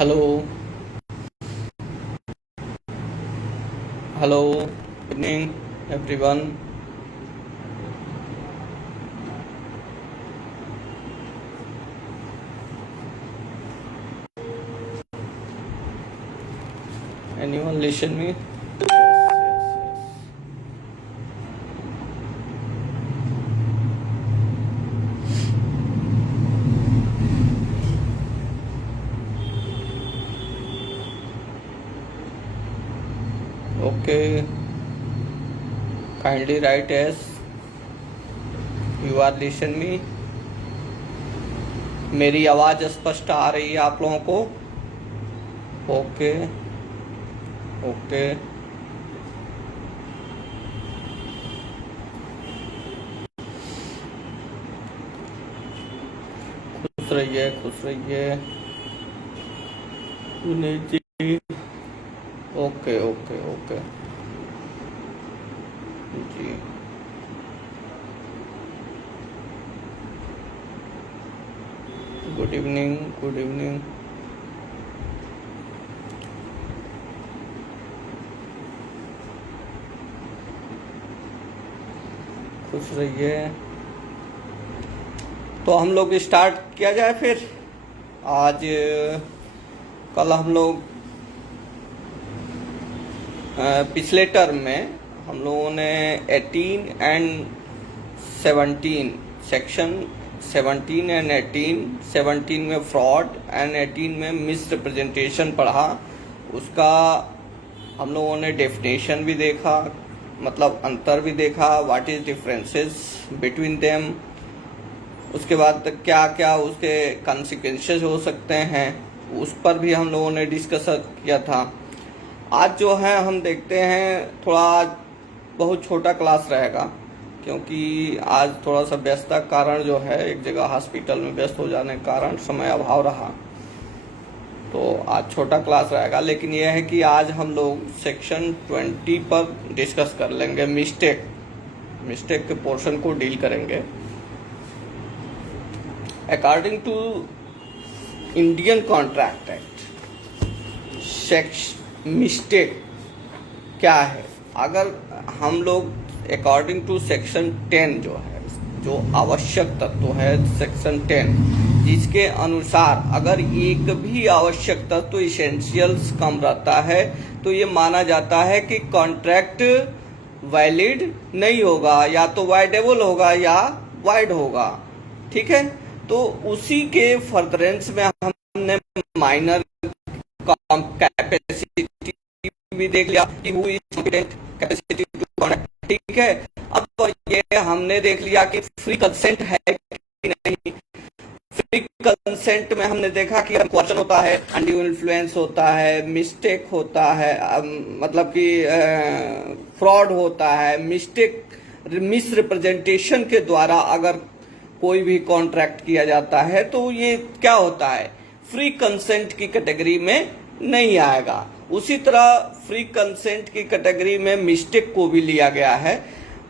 Hello. Hello, evening everyone. Anyone listen me? Okay, kindly write yes you are listen me. मेरी आवाज स्पष्ट आ रही है आप लोगों को? Okay okay. खुश रहिए, खुश रहिए Puneet ji. Okay okay okay ji. Good evening, good evening. खुश रहिए। तो हम लोग स्टार्ट किया जाए फिर। आज कल हम लोग पिछले टर्म में हम लोगों ने 18 एंड 17 सेक्शन 17 एंड 18, 17 में फ्रॉड एंड 18 में मिस रिप्रेजेंटेशन पढ़ा। उसका हम लोगों ने डेफिनेशन भी देखा, मतलब अंतर भी देखा, what is differences between them. उसके बाद क्या क्या उसके कॉन्सिक्वेंसेस हो सकते हैं, उस पर भी हम लोगों ने डिस्कस किया था। आज जो है हम देखते हैं, थोड़ा आज बहुत छोटा क्लास रहेगा क्योंकि आज थोड़ा सा व्यस्तता कारण जो है एक जगह हॉस्पिटल में व्यस्त हो जाने के कारण समय अभाव रहा, तो आज छोटा क्लास रहेगा। लेकिन यह है कि आज हम लोग सेक्शन 20 पर डिस्कस कर लेंगे। मिस्टेक के पोर्शन को डील करेंगे। According to Indian contract act, mistake क्या है? अगर हम लोग अकॉर्डिंग टू सेक्शन 10 जो है, जो आवश्यक तत्व है सेक्शन 10, जिसके अनुसार अगर एक भी आवश्यक तत्व इसेंशियल्स कम रहता है तो ये माना जाता है कि कॉन्ट्रैक्ट वैलिड नहीं होगा, या तो वाइडेबल होगा या वाइड होगा। ठीक है, तो उसी के फर्दरेंस में हमने माइनर कैपेसिटी भी देख लिया कि who is competent capacity to contract. ठीक है, अब ये हमने देख लिया कि फ्री कंसेंट है कि नहीं। फ्री कंसेंट में हमने देखा कि क्वेश्चन होता है, अनड्यू इन्फ्लुएंस होता है, मिस्टेक होता है, मतलब कि फ्रॉड होता है, मिस रिप्रेजेंटेशन के द्वारा अगर कोई भी कॉन्ट्रैक्ट किया जाता है तो ये क्या होता है, फ्री कंसेंट की कैटेगरी में नहीं आएगा। उसी तरह फ्री कंसेंट की कैटेगरी में मिस्टेक को भी लिया गया है।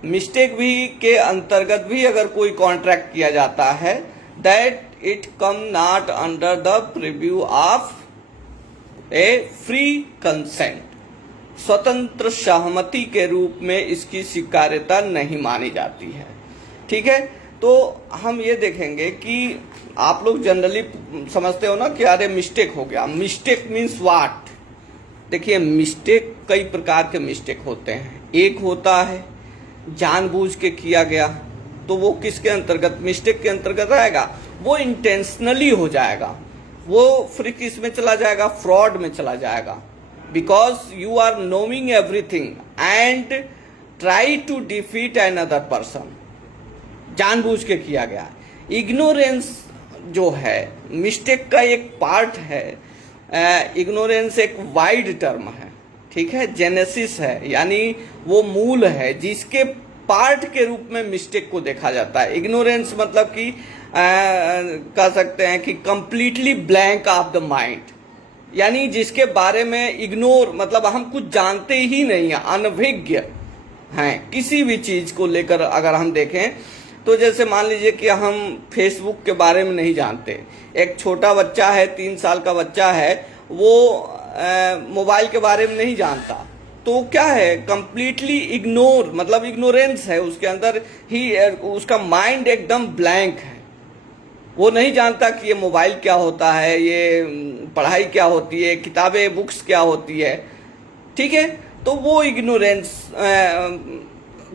मिस्टेक भी के अंतर्गत भी अगर कोई कॉन्ट्रैक्ट किया जाता है, that it come not under the preview of A free consent. स्वतंत्र सहमति के रूप में इसकी स्वीकार्यता नहीं मानी जाती है। ठीक है, तो हम ये देखेंगे कि आप लोग जनरली समझते हो ना कि अरे मिस्टेक हो गया। Mistake means what? देखिए, मिस्टेक कई प्रकार के मिस्टेक होते हैं। एक होता है जानबूझ के किया गया, तो वो किसके अंतर्गत, मिस्टेक के अंतर्गत आएगा। वो इंटेंशनली हो जाएगा, वो फ्री किस में चला जाएगा, फ्रॉड में चला जाएगा। Because you are knowing everything and try to defeat another person, जानबूझ के किया गया। इग्नोरेंस जो है मिस्टेक का एक पार्ट है। इग्नोरेंस एक वाइड टर्म है, ठीक है, जेनेसिस है, यानी वो मूल है जिसके पार्ट के रूप में मिस्टेक को देखा जाता है। इग्नोरेंस मतलब कि कह सकते हैं कि completely blank of the mind, यानी जिसके बारे में इग्नोर, मतलब हम कुछ जानते ही नहीं है, अनभिज्ञ हैं किसी भी चीज को लेकर। अगर हम देखें तो जैसे मान लीजिए कि हम फेसबुक के बारे में नहीं जानते। एक छोटा बच्चा है, 3 साल का बच्चा है, वो मोबाइल के बारे में नहीं जानता, तो क्या है, कंप्लीटली इग्नोर, मतलब इग्नोरेंस है उसके अंदर ही, उसका माइंड एकदम ब्लैंक है। वो नहीं जानता कि ये मोबाइल क्या होता है, ये पढ़ाई क्या होती है, किताबें बुक्स क्या होती है। ठीक है, तो वो इग्नोरेंस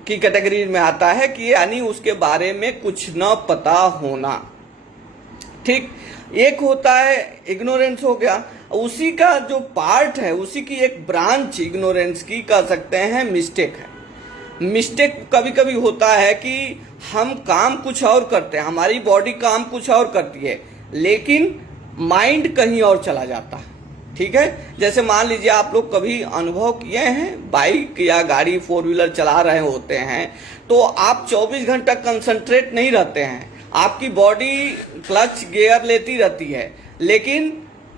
की कैटेगरी में आता है कि यानी उसके बारे में कुछ न पता होना। ठीक, एक होता है इग्नोरेंस हो गया, उसी का जो पार्ट है, उसी की एक ब्रांच इग्नोरेंस की कह सकते हैं मिस्टेक है। मिस्टेक कभी कभी होता है कि हम काम कुछ और करते हैं, हमारी बॉडी काम कुछ और करती है, लेकिन माइंड कहीं और चला जाता है। ठीक है, जैसे मान लीजिए आप लोग कभी अनुभव किए हैं, बाइक या गाड़ी 4 व्हीलर चला रहे होते हैं तो आप 24 घंटा कंसंट्रेट नहीं रहते हैं, आपकी बॉडी क्लच गियर लेती रहती है, लेकिन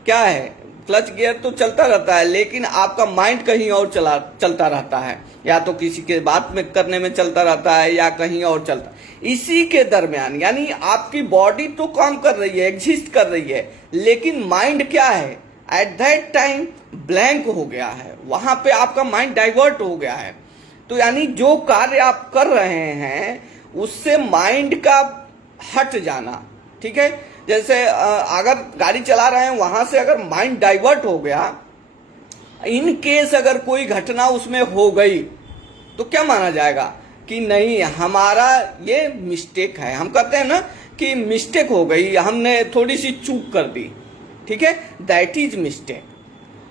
क्या है, क्लच गियर तो चलता रहता है, लेकिन आपका माइंड कहीं और चलता रहता है, या तो किसी के बात में करने में चलता रहता है या कहीं और चलता। इसी के दरमियान यानी आपकी बॉडी तो काम कर रही है, एग्जिस्ट कर रही है, लेकिन माइंड क्या है, एट दैट टाइम ब्लैंक हो गया है, वहां पे आपका माइंड डाइवर्ट हो गया है। तो यानी जो कार्य आप कर रहे हैं उससे माइंड का हट जाना। ठीक है, जैसे अगर गाड़ी चला रहे हैं, वहां से अगर माइंड डाइवर्ट हो गया, इन केस अगर कोई घटना उसमें हो गई, तो क्या माना जाएगा कि नहीं, हमारा ये मिस्टेक है। हम कहते हैं ना कि मिस्टेक हो गई, हमने थोड़ी सी चूक कर दी। ठीक है, दैट इज मिस्टेक।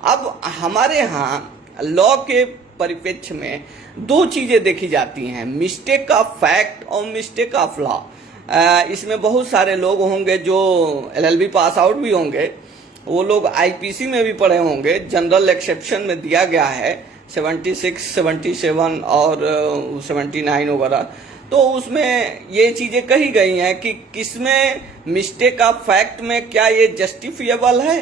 अब हमारे यहाँ लॉ के परिप्रेक्ष्य में 2 चीजें देखी जाती हैं, मिस्टेक ऑफ फैक्ट और मिस्टेक ऑफ लॉ। इसमें बहुत सारे लोग होंगे जो LLB पास आउट भी होंगे, वो लोग IPC में भी पढ़े होंगे, जनरल एक्सेप्शन में दिया गया है 76, 77 और 79 वगैरह। तो उसमें ये चीजें कही गई हैं कि किसमें मिस्टेक ऑफ फैक्ट में क्या ये जस्टिफिएबल है,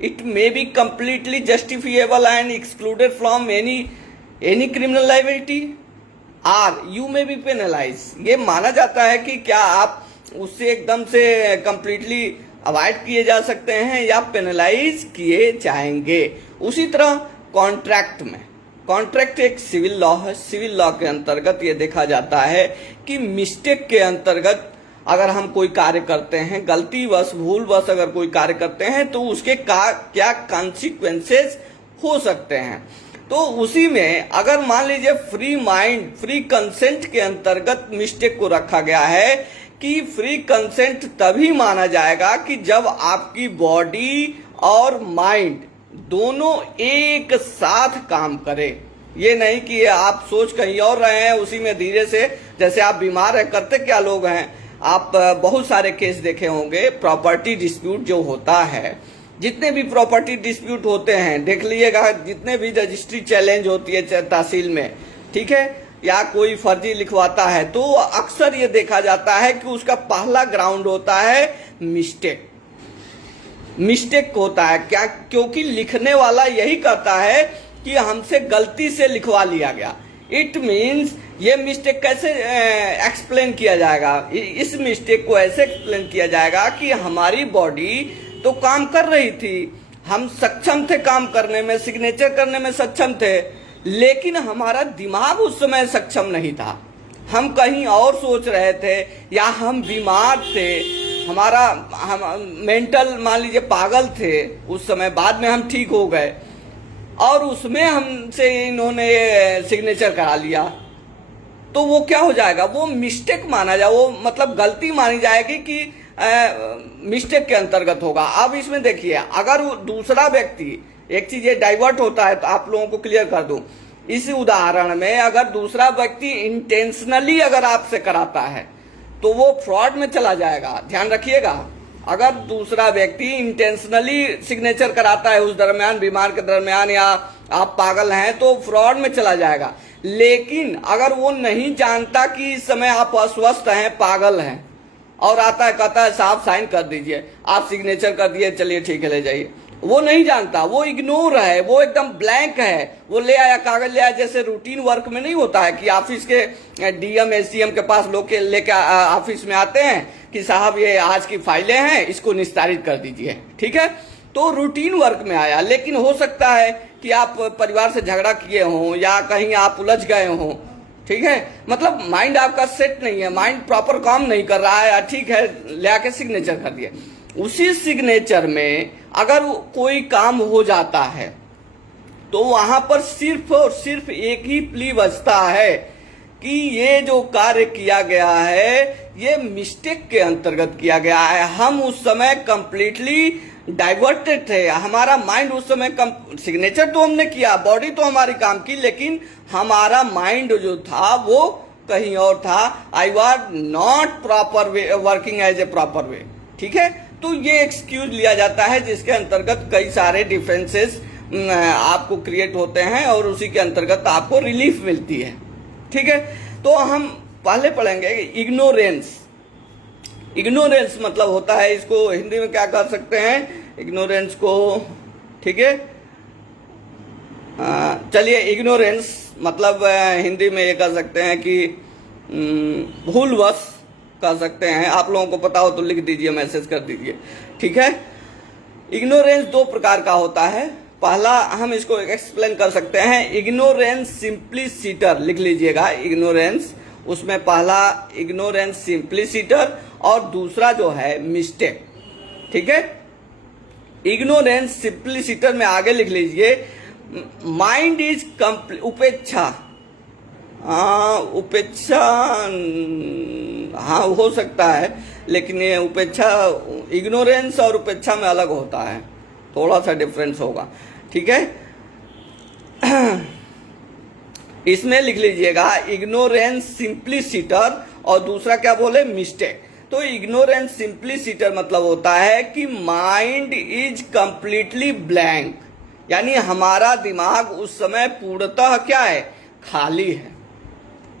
it may be completely justifiable and excluded from any criminal liability, or you may be penalize. ये माना जाता है कि क्या आप उससे एकदम से कंप्लीटली अवॉइड किए जा सकते हैं या पेनलाइज किए जाएंगे। उसी तरह कॉन्ट्रैक्ट में, कॉन्ट्रैक्ट एक सिविल लॉ है, सिविल लॉ के अंतर्गत ये देखा जाता है कि मिस्टेक के अंतर्गत अगर हम कोई कार्य करते हैं, गलतीवश भूलवश अगर कोई कार्य करते हैं, तो उसके क्या कॉन्सिक्वेंसेस हो सकते हैं। तो उसी में अगर मान लीजिए फ्री माइंड, फ्री कंसेंट के अंतर्गत मिस्टेक को रखा गया है कि फ्री कंसेंट तभी माना जाएगा कि जब आपकी बॉडी और माइंड दोनों एक साथ काम करे। ये नहीं कि आप सोच कहीं और रहे हैं, उसी में धीरे से, जैसे आप बीमार है, करते क्या लोग हैं, आप बहुत सारे केस देखे होंगे, प्रॉपर्टी डिस्प्यूट जो होता है, जितने भी प्रॉपर्टी डिस्प्यूट होते हैं देख लीजिएगा, जितने भी रजिस्ट्री चैलेंज होती है तहसील में, ठीक है, या कोई फर्जी लिखवाता है, तो अक्सर ये देखा जाता है कि उसका पहला ग्राउंड होता है मिस्टेक। मिस्टेक होता है क्या, क्योंकि लिखने वाला यही कहता है कि हमसे गलती से लिखवा लिया गया। इट मीन्स ये मिस्टेक कैसे एक्सप्लेन किया जाएगा, इस मिस्टेक को ऐसे एक्सप्लेन किया जाएगा कि हमारी बॉडी तो काम कर रही थी, हम सक्षम थे काम करने में, सिग्नेचर करने में सक्षम थे, लेकिन हमारा दिमाग उस समय सक्षम नहीं था, हम कहीं और सोच रहे थे, या हम बीमार थे, हम मेंटल मान लीजिए पागल थे उस समय, बाद में हम ठीक हो गए और उसमें हमसे इन्होंने सिग्नेचर करा लिया। तो वो क्या हो जाएगा, वो मिस्टेक माना जाए, वो मतलब गलती मानी जाएगी कि मिस्टेक के अंतर्गत होगा। अब इसमें देखिए, अगर दूसरा व्यक्ति, एक चीज ये डाइवर्ट होता है, तो आप लोगों को क्लियर कर दूं, इस उदाहरण में अगर दूसरा व्यक्ति इंटेंशनली अगर आपसे कराता है तो वो फ्रॉड में चला जाएगा। ध्यान रखिएगा, अगर दूसरा व्यक्ति इंटेंशनली सिग्नेचर कराता है उस दरमियान, बीमार के दरमियान, या आप पागल हैं, तो फ्रॉड में चला जाएगा। लेकिन अगर वो नहीं जानता कि इस समय आप अस्वस्थ हैं, पागल हैं, और आता है कहता है साहब साइन कर दीजिए, आप सिग्नेचर कर दिए, चलिए ठीक है ले जाइए, वो नहीं जानता, वो इग्नोर है, वो एकदम ब्लैंक है, वो ले आया कागज ले आया। जैसे रूटीन वर्क में नहीं होता है कि ऑफिस के DM SDM के पास लोग लेके ऑफिस में आते हैं कि साहब ये आज की फाइलें हैं, इसको निस्तारित कर दीजिए, ठीक है। तो रूटीन वर्क में आया। लेकिन हो सकता है कि आप परिवार से झगड़ा किए हों या कहीं आप उलझ गए हों, ठीक है, मतलब माइंड आपका सेट नहीं है, माइंड प्रॉपर काम नहीं कर रहा है, ठीक है, ले आके सिग्नेचर कर दिए। उसी सिग्नेचर में अगर कोई काम हो जाता है तो वहां पर सिर्फ और सिर्फ एक ही प्ली बचता है कि ये जो कार्य किया गया है ये मिस्टेक के अंतर्गत किया गया है। हम उस समय कंप्लीटली डाइवर्टेड थे, हमारा माइंड उस समय सिग्नेचर तो हमने किया, बॉडी तो हमारी काम की, लेकिन हमारा माइंड जो था वो कहीं और था। I was not proper way working as a proper way, ठीक है। तो ये एक्सक्यूज लिया जाता है जिसके अंतर्गत कई सारे डिफरेंसेस आपको क्रिएट होते हैं और उसी के अंतर्गत आपको रिलीफ मिलती है, ठीक है। तो हम पहले पढ़ेंगे इग्नोरेंस। इग्नोरेंस मतलब होता है, इसको हिंदी में क्या कर सकते हैं इग्नोरेंस को, ठीक है। चलिए, इग्नोरेंस मतलब हिंदी में ये कर सकते हैं कि भूलवश कर सकते हैं। आप लोगों को पता हो तो लिख दीजिए, मैसेज कर दीजिए, ठीक है। इग्नोरेंस दो प्रकार का होता है। पहला हम इसको एक्सप्लेन कर सकते हैं, इग्नोरेंस सिंप्लिसिटर, लिख लीजिएगा इग्नोरेंस, उसमें पहला इग्नोरेंस सिंप्लिसिटर और दूसरा जो है मिस्टेक, ठीक है। इग्नोरेंस सिंप्लिसिटर में आगे लिख लीजिए माइंड इज उपेक्षा, उपेक्षा हाँ हो सकता है, लेकिन ये उपेक्षा इग्नोरेंस और उपेक्षा में अलग होता है, थोड़ा सा डिफरेंस होगा, ठीक है। इसमें लिख लीजिएगा इग्नोरेंस सिंप्लिसिटर और दूसरा क्या बोले मिस्टेक। तो इग्नोरेंस सिंप्लिसिटर मतलब होता है कि माइंड इज कंप्लीटली ब्लैंक, यानी हमारा दिमाग उस समय पूर्णतः क्या है, खाली है,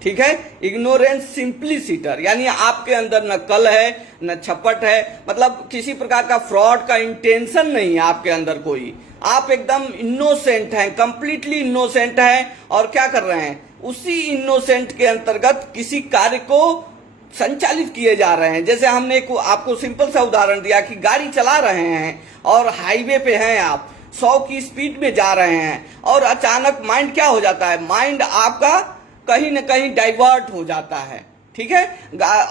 ठीक है। इग्नोरेंस सिंप्लिसिटर यानी आपके अंदर न कल है न छपट है, मतलब किसी प्रकार का फ्रॉड का इंटेंशन नहीं है आपके अंदर कोई, आप एकदम इनोसेंट हैं, कंप्लीटली इनोसेंट हैं और क्या कर रहे हैं, उसी इनोसेंट के अंतर्गत किसी कार्य को संचालित किए जा रहे हैं। जैसे हमने आपको सिंपल सा उदाहरण दिया कि गाड़ी चला रहे हैं और हाईवे पे हैं आप, 100 की स्पीड में जा रहे हैं और अचानक माइंड क्या हो जाता है, माइंड आपका कहीं न कहीं डाइवर्ट हो जाता है, ठीक है।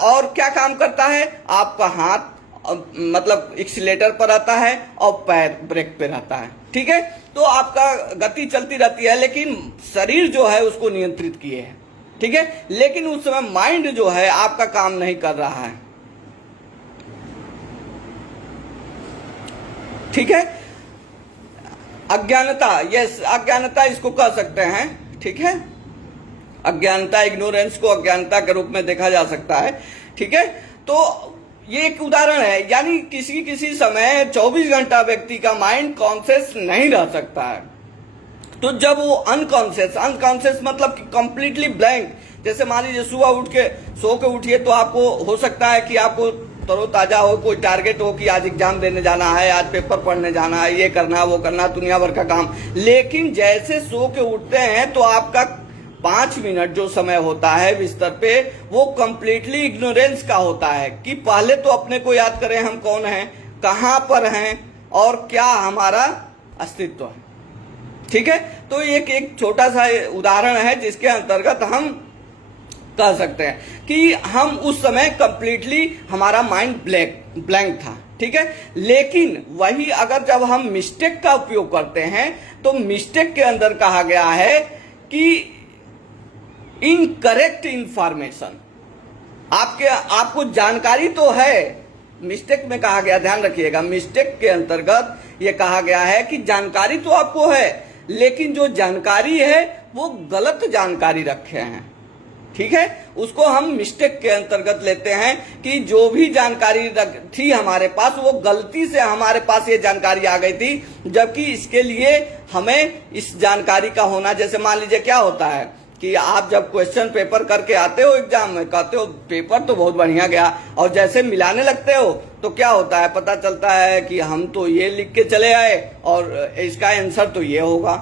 और क्या काम करता है, आपका हाथ मतलब एक्सीलेटर पर रहता है और पैर ब्रेक पे रहता है, ठीक है। तो आपका गति चलती रहती है लेकिन शरीर जो है उसको नियंत्रित किए है, ठीक है। लेकिन उस समय माइंड जो है आपका काम नहीं कर रहा है, ठीक है। अज्ञानता, यस अज्ञानता इसको कह सकते हैं, ठीक है। अज्ञानता, इग्नोरेंस को अज्ञानता के रूप में देखा जा सकता है, ठीक है। तो ये एक उदाहरण है, यानी किसी समय 24 घंटा व्यक्ति का माइंड कॉन्शियस नहीं रह सकता है। तो जब वो अनकॉन्शियस मतलब कि कंप्लीटली ब्लैंक, जैसे मान लीजिए सुबह उठ के सो के उठिए तो आपको हो सकता है कि आपको तरोताजा हो, कोई टारगेट हो कि आज एग्जाम देने जाना है, आज पेपर पढ़ने जाना है, ये करना वो करना, दुनिया भर का काम। लेकिन जैसे सो के उठते हैं तो आपका 5 मिनट जो समय होता है बिस्तर पे वो कंप्लीटली इग्नोरेंस का होता है कि पहले तो अपने को याद करें हम कौन हैं, कहां पर हैं और क्या हमारा अस्तित्व है, ठीक है। तो एक छोटा सा उदाहरण है जिसके अंतर्गत हम कह सकते हैं कि हम उस समय कंप्लीटली हमारा माइंड ब्लैंक था, ठीक है। लेकिन वही अगर जब हम मिस्टेक का उपयोग करते हैं तो मिस्टेक के अंदर कहा गया है कि इनकरेक्ट इंफॉर्मेशन, आपको जानकारी तो है, मिस्टेक में कहा गया, ध्यान रखिएगा, मिस्टेक के अंतर्गत यह कहा गया है कि जानकारी तो आपको है लेकिन जो जानकारी है वो गलत जानकारी रखे हैं, ठीक है। उसको हम मिस्टेक के अंतर्गत लेते हैं कि जो भी जानकारी थी हमारे पास वो गलती से हमारे पास ये जानकारी आ गई थी, जबकि इसके लिए हमें इस जानकारी का होना, जैसे मान लीजिए क्या होता है कि आप जब क्वेश्चन पेपर करके आते हो एग्जाम में, कहते हो पेपर तो बहुत बढ़िया गया और जैसे मिलाने लगते हो तो क्या होता है, पता चलता है कि हम तो ये लिख के चले आए और इसका आंसर तो ये होगा।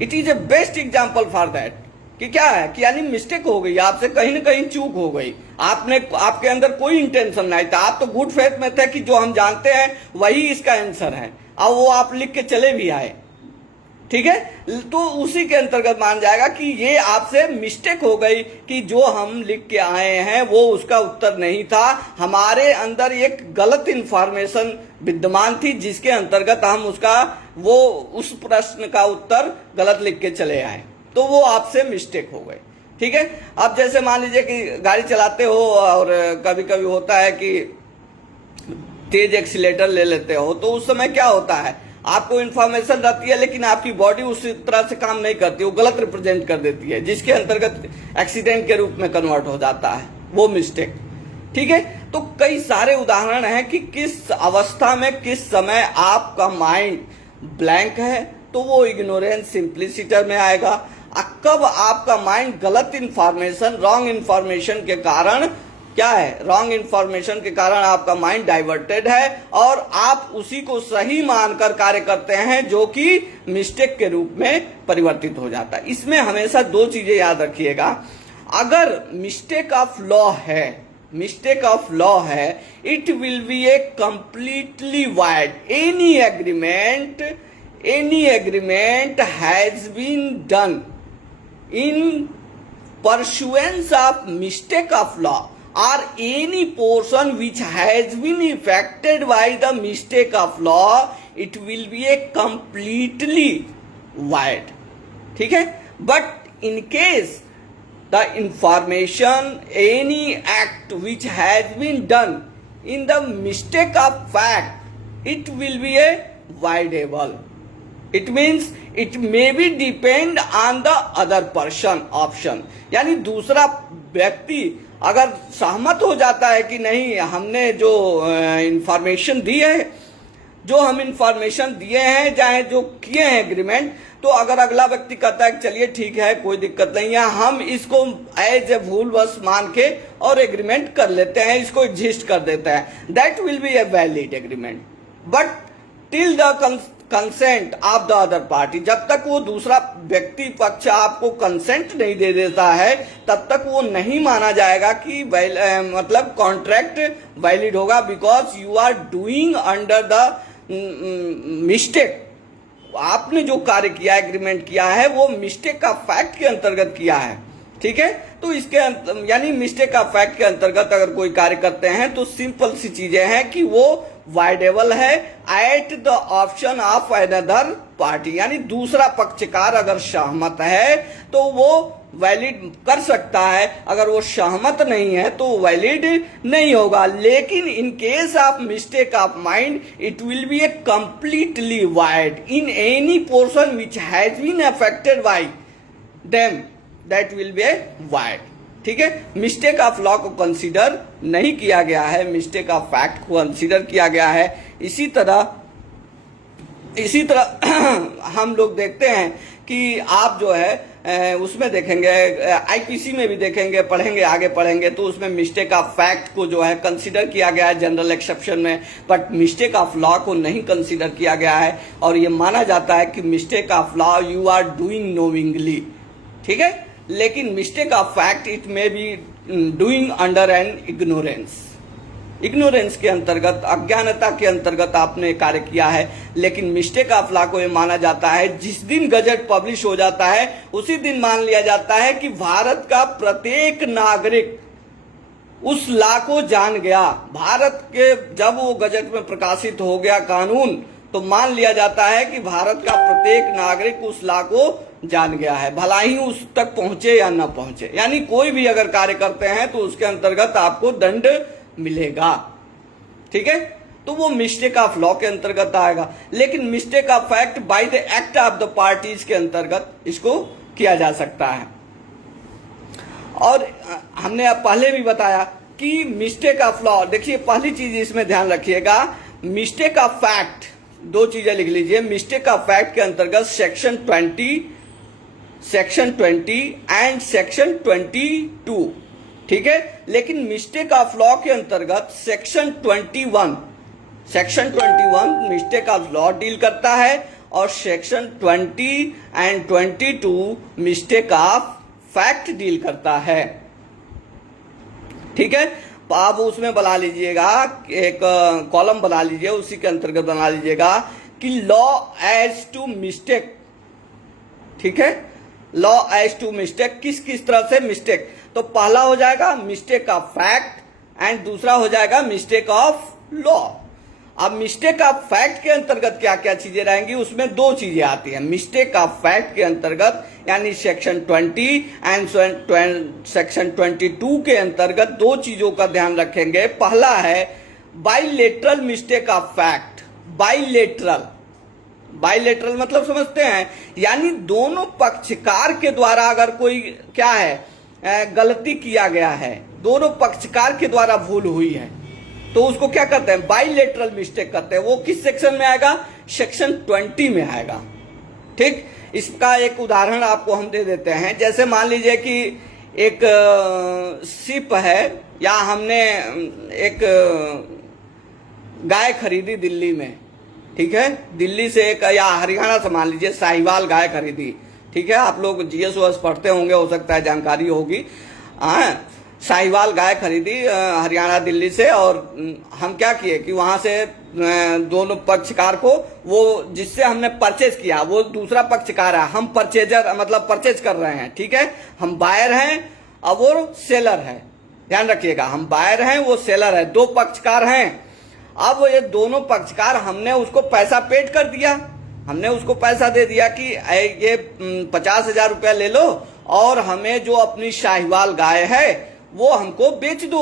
It is a best example for that कि क्या है कि यानी मिस्टेक हो गई, आपसे कहीं ना कहीं चूक हो गई, आपके अंदर कोई इंटेंशन नहीं था, आप तो गुड फेथ में थे कि जो हम जानते हैं वही इसका आंसर है, अब वो आप लिख के चले भी आए, ठीक है, तो उसी के अंतर्गत मान जाएगा कि ये आपसे मिस्टेक हो गई कि जो हम लिख के आए हैं वो उसका उत्तर नहीं था, हमारे अंदर एक गलत इंफॉर्मेशन विद्यमान थी जिसके अंतर्गत हम उस प्रश्न का उत्तर गलत लिख के चले आए, तो वो आपसे मिस्टेक हो गई, ठीक है। अब जैसे मान लीजिए कि गाड़ी चलाते हो और कभी कभी होता है कि तेज एक्सीलेटर ले लेते हो, तो उस समय क्या होता है, आपको इन्फॉर्मेशन रहती है लेकिन आपकी बॉडी उसी तरह से काम नहीं करती, वो गलत रिप्रेजेंट कर देती है, जिसके अंतर्गत एक्सीडेंट के रूप में कन्वर्ट हो जाता है वो मिस्टेक, ठीक है। तो कई सारे उदाहरण हैं कि किस अवस्था में किस समय आपका माइंड ब्लैंक है तो वो इग्नोरेंस सिंप्लिसिटर में आएगा। कब आपका माइंड गलत इंफॉर्मेशन, रॉन्ग इंफॉर्मेशन के कारण क्या है, रॉन्ग इंफॉर्मेशन के कारण आपका माइंड डाइवर्टेड है और आप उसी को सही मानकर कार्य करते हैं जो कि मिस्टेक के रूप में परिवर्तित हो जाता है। इसमें हमेशा दो चीजें याद रखिएगा, अगर मिस्टेक ऑफ लॉ है, it will be a completely void, any agreement has been done in pursuance of mistake of law or any portion which has been affected by the mistake of law, it will be a completely void, ठीक है। But in case the information, any act which has been done in the mistake of fact, it will be a voidable. It means it may be depend on the other person option, यानी दूसरा व्यक्ति अगर सहमत हो जाता है कि नहीं हमने जो इंफॉर्मेशन दी है, जो हम इंफॉर्मेशन दिए हैं चाहे जो किए हैं एग्रीमेंट, तो अगर अगला व्यक्ति कहता है कि चलिए ठीक है कोई दिक्कत नहीं है, हम इसको एज ए भूलवश मान के और एग्रीमेंट कर लेते हैं, इसको एग्जिस्ट कर देते हैं, that will be a valid agreement. But till the consent of the other party, जब तक वो दूसरा व्यक्ति पक्ष आपको कंसेंट नहीं दे देता है तब तक वो नहीं माना जाएगा कि मतलब कॉन्ट्रैक्ट वैलिड होगा, because you are doing under the mistake. आपने जो कार्य किया, एग्रीमेंट किया है, वो मिस्टेक का फैक्ट के अंतर्गत किया है, ठीक है। तो इसके यानी मिस्टेक का फैक्ट के अंतर्गत अगर कोई कार्य करते हैं तो सिंपल सी चीजें हैं कि वो वाइडेबल है at the option of another party, यानी दूसरा पक्षकार अगर सहमत है तो वो वैलिड कर सकता है, अगर वो सहमत नहीं है तो वैलिड नहीं होगा। लेकिन in case of mistake of mind it will be a completely void in any portion which has been affected by them, that will be a void, ठीक है। मिस्टेक ऑफ लॉ को कंसीडर नहीं किया गया है, मिस्टेक ऑफ फैक्ट को consider किया गया है। इसी तरह हम लोग देखते हैं कि आप जो है उसमें देखेंगे, आईपीसी में भी देखेंगे, पढ़ेंगे, आगे पढ़ेंगे, तो उसमें मिस्टेक ऑफ फैक्ट को जो है कंसीडर किया गया है जनरल एक्सेप्शन में, बट मिस्टेक ऑफ लॉ को नहीं कंसीडर किया गया है और ये माना जाता है कि mistake of law you are doing knowingly, ठीक है। लेकिन mistake of fact it may be doing under an ignorance के अंतर्गत, अज्ञानता के अंतर्गत आपने कार्य किया है। लेकिन मिस्टेक ऑफ लॉ को ये माना जाता है जिस दिन गजट पब्लिश हो जाता है उसी दिन मान लिया जाता है कि भारत का प्रत्येक नागरिक उस लॉ को जान गया। भारत के जब वो गजट में प्रकाशित हो गया कानून, तो मान लिया जाता है कि भारत का प्रत्येक नागरिक उस लॉ को जान गया है, भला ही उस तक पहुंचे या न पहुंचे। यानी कोई भी अगर कार्य करते हैं तो उसके अंतर्गत आपको दंड मिलेगा, ठीक है। तो वो मिस्टेक ऑफ लॉ के अंतर्गत आएगा। लेकिन mistake of fact by the act of the parties के अंतर्गत इसको किया जा सकता है। और हमने अब पहले भी बताया कि मिस्टेक ऑफ लॉ, देखिए पहली चीज इसमें ध्यान रखिएगा, मिस्टेक ऑफ फैक्ट, दो चीजें लिख लीजिए। मिस्टेक ऑफ फैक्ट के अंतर्गत सेक्शन 20 एंड सेक्शन 22, ठीक है। लेकिन मिस्टेक ऑफ लॉ के अंतर्गत section 21 mistake of law deal करता है और section 20 and 22 mistake of fact deal करता है, ठीक है। तो आप उसमें बना लीजिएगा, एक कॉलम बना लीजिए, उसी के अंतर्गत बना लीजिएगा कि लॉ एज टू मिस्टेक, ठीक है, लॉ एज टू मिस्टेक, किस किस तरह से मिस्टेक। तो पहला हो जाएगा मिस्टेक ऑफ फैक्ट एंड दूसरा हो जाएगा मिस्टेक ऑफ लॉ। अब मिस्टेक ऑफ फैक्ट के अंतर्गत क्या क्या चीजें रहेंगी, उसमें दो चीजें आती हैं। मिस्टेक ऑफ फैक्ट के अंतर्गत यानी सेक्शन 20 एंड सेक्शन 22 के अंतर्गत दो चीजों का ध्यान रखेंगे। पहला है bilateral mistake of fact. Bilateral, bilateral मतलब समझते हैं, यानी दोनों पक्षकार के द्वारा अगर कोई क्या है गलती किया गया है, दोनों पक्षकार के द्वारा भूल हुई है, तो उसको क्या करते हैं, बाइलेटरल मिस्टेक करते हैं। वो किस सेक्शन में आएगा, सेक्शन 20 में आएगा। ठीक, इसका एक उदाहरण आपको हम दे देते हैं। जैसे मान लीजिए कि एक शिप है, या हमने एक गाय खरीदी दिल्ली में, ठीक है, दिल्ली से एक, या हरियाणा से मान लीजिए साहिवाल गाय खरीदी, ठीक है, आप लोग जीएस पढ़ते होंगे, हो सकता है जानकारी होगी। साहिवाल गाय खरीदी हरियाणा दिल्ली से, और हम क्या किए कि वहां से दोनों पक्षकार को, वो जिससे हमने परचेज किया वो दूसरा पक्षकार है, हम परचेजर मतलब परचेज कर रहे हैं, ठीक है, हम बायर हैं और वो सेलर है। ध्यान रखिएगा, हम बायर हैं, वो सेलर है, दो पक्षकार हैं। अब ये दोनों पक्षकार, हमने उसको पैसा पेड कर दिया, हमने उसको पैसा दे दिया कि ये 50,000 रुपया ले लो और हमें जो अपनी साहिवाल गाय है वो हमको बेच दो।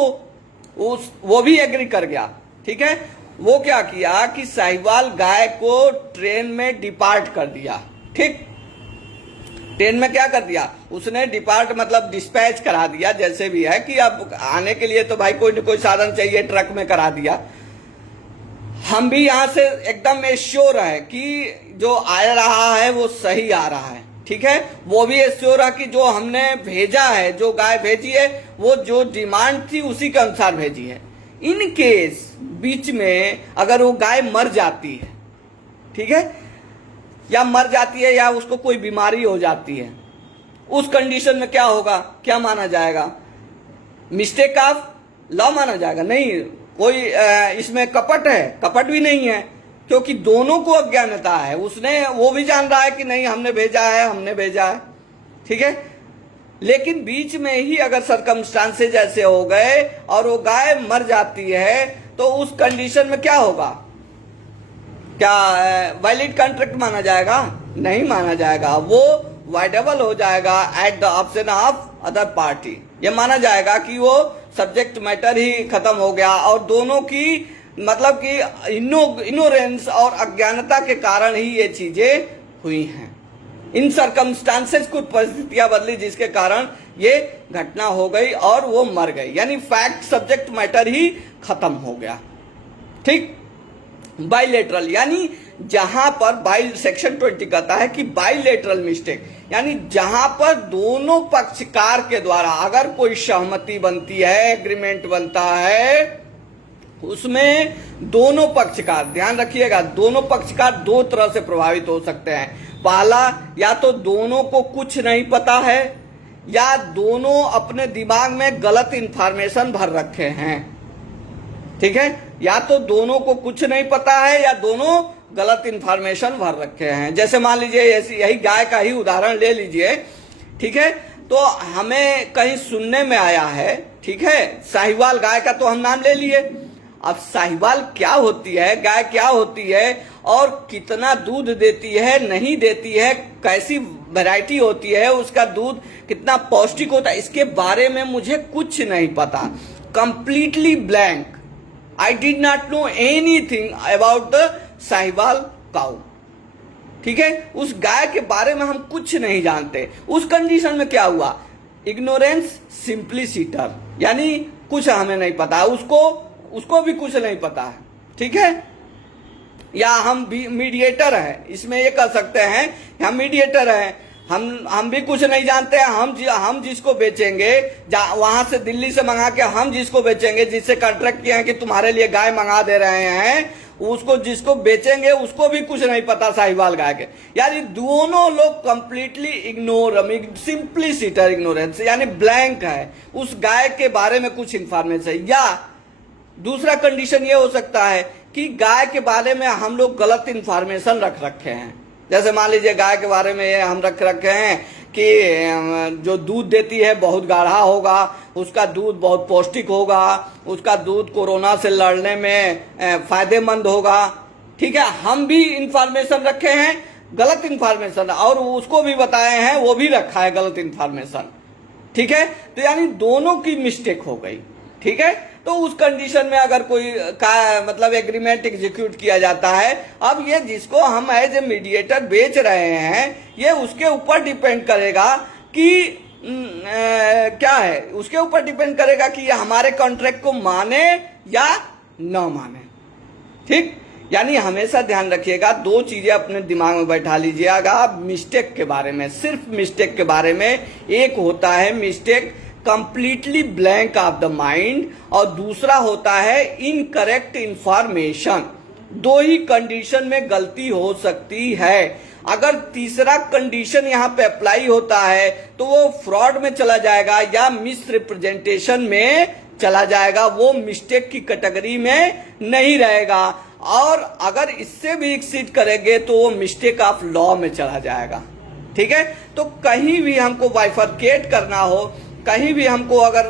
वो भी एग्री कर गया, ठीक है। वो क्या किया कि साहिवाल गाय को ट्रेन में डिपार्ट कर दिया, ठीक, ट्रेन में क्या कर दिया उसने, डिपार्ट मतलब डिस्पैच करा दिया, जैसे भी है कि अब आने के लिए तो भाई कोई न कोई साधन चाहिए, ट्रक में करा दिया। हम भी यहां से एकदम एश्योर है कि जो आ रहा है वो सही आ रहा है, ठीक है, वो भी एश्योर है कि जो हमने भेजा है, जो गाय भेजी है वो जो डिमांड थी उसी के अनुसार भेजी है। इन केस बीच में अगर वो गाय मर जाती है, ठीक है, या मर जाती है या उसको कोई बीमारी हो जाती है, उस कंडीशन में क्या होगा, क्या माना जाएगा, मिस्टेक ऑफ लॉ माना जाएगा। नहीं, कोई इसमें कपट है, कपट भी नहीं है, क्योंकि दोनों को अज्ञानता है। उसने, वो भी जान रहा है कि नहीं हमने भेजा है, हमने भेजा है, ठीक है, लेकिन बीच में ही अगर सर्कमस्टांसेस ऐसे हो गए और वो गाय मर जाती है, तो उस कंडीशन में क्या होगा, क्या वैलिड कॉन्ट्रैक्ट माना जाएगा, नहीं माना जाएगा, वो वाइडेबल हो जाएगा at the option of other party. ये माना जाएगा कि वो सब्जेक्ट मैटर ही खत्म हो गया और दोनों की मतलब कि इग्नोरेंस और अज्ञानता के कारण ही ये चीजें हुई हैं। इन सर्कमस्टांसेस कुछ परिस्थितियां बदली जिसके कारण ये घटना हो गई और वो मर गई, यानी फैक्ट सब्जेक्ट मैटर ही खत्म हो गया। ठीक, बाइलेटरल यानी जहां पर सेक्शन 20 कहता है कि बाइलेटरल मिस्टेक, यानी जहां पर दोनों पक्षकार के द्वारा अगर कोई सहमति बनती है, एग्रीमेंट बनता है, उसमें दोनों पक्षकार, ध्यान रखिएगा, दोनों पक्षकार दो तरह से प्रभावित हो सकते हैं। पहला, या तो दोनों को कुछ नहीं पता है, या दोनों अपने दिमाग में गलत इंफॉर्मेशन भर रखे हैं, ठीक है, या तो दोनों को कुछ नहीं पता है या दोनों गलत इंफॉर्मेशन भर रखे हैं। जैसे मान लीजिए यही गाय का ही उदाहरण ले लीजिए, ठीक है, तो हमें कहीं सुनने में आया है, ठीक है, साहिवाल गाय का तो हम नाम ले लिए। अब साहिवाल क्या होती है, गाय क्या होती है और कितना दूध देती है, नहीं देती है, कैसी वैरायटी होती है, उसका दूध कितना पौष्टिक होता है, इसके बारे में मुझे कुछ नहीं पता, completely blank. I did not know anything about the Sahiwal cow, ठीक है, उस गाय के बारे में हम कुछ नहीं जानते। उस कंडीशन में क्या हुआ, इग्नोरेंस सिंप्लिसिटर, यानी कुछ हमें नहीं पता, उसको भी कुछ नहीं पता है, ठीक है, या हम भी मीडिएटर हैं, इसमें ये कह सकते हैं हम मीडिएटर हैं, हम भी कुछ नहीं जानते हैं। हम जिसको बेचेंगे, वहां से दिल्ली से मंगा के हम जिसको बेचेंगे, जिससे कॉन्ट्रैक्ट किया है कि तुम्हारे लिए गाय मंगा दे रहे हैं, उसको जिसको बेचेंगे उसको भी कुछ नहीं पता साहिवाल गाय के, यानी दोनों लोग कंप्लीटली इग्नोर, सिंप्लिसिटर इग्नोरेंस, यानी ब्लैंक है, उस गाय के बारे में कुछ इंफॉर्मेशन। या दूसरा कंडीशन ये हो सकता है कि गाय के बारे में हम लोग गलत इंफॉर्मेशन रख रखे हैं। जैसे मान लीजिए गाय के बारे में ये हम रख रखे हैं कि जो दूध देती है बहुत गाढ़ा होगा, उसका दूध बहुत पौष्टिक होगा, उसका दूध कोरोना से लड़ने में फायदेमंद होगा। ठीक है, हम भी इंफॉर्मेशन रखे हैं गलत इंफॉर्मेशन, और उसको भी बताए हैं, वो भी रखा है गलत इंफॉर्मेशन। ठीक है, तो यानी दोनों की मिस्टेक हो गई। ठीक है, तो उस कंडीशन में अगर कोई का मतलब एग्रीमेंट एग्जीक्यूट किया जाता है, अब ये जिसको हम एज ए मीडिएटर बेच रहे हैं, ये उसके ऊपर डिपेंड करेगा कि क्या है, उसके ऊपर डिपेंड करेगा कि ये हमारे कॉन्ट्रैक्ट को माने या न माने। ठीक, यानी हमेशा ध्यान रखिएगा, दो चीजें अपने दिमाग में बैठा लीजिएगा मिस्टेक के बारे में, सिर्फ मिस्टेक के बारे में। एक होता है mistake completely blank of the mind, और दूसरा होता है इनकरेक्ट इंफॉर्मेशन। दो ही कंडीशन में गलती हो सकती है। अगर तीसरा कंडीशन यहाँ पे अप्लाई होता है तो वो फ्रॉड में चला जाएगा या मिस रिप्रेजेंटेशन में चला जाएगा, वो मिस्टेक की कैटेगरी में नहीं रहेगा। और अगर इससे भी एक्सीड करेंगे तो वो मिस्टेक ऑफ लॉ में चला जाएगा। ठीक है, तो कहीं भी हमको बाइफरकेट करना हो, कहीं भी हमको अगर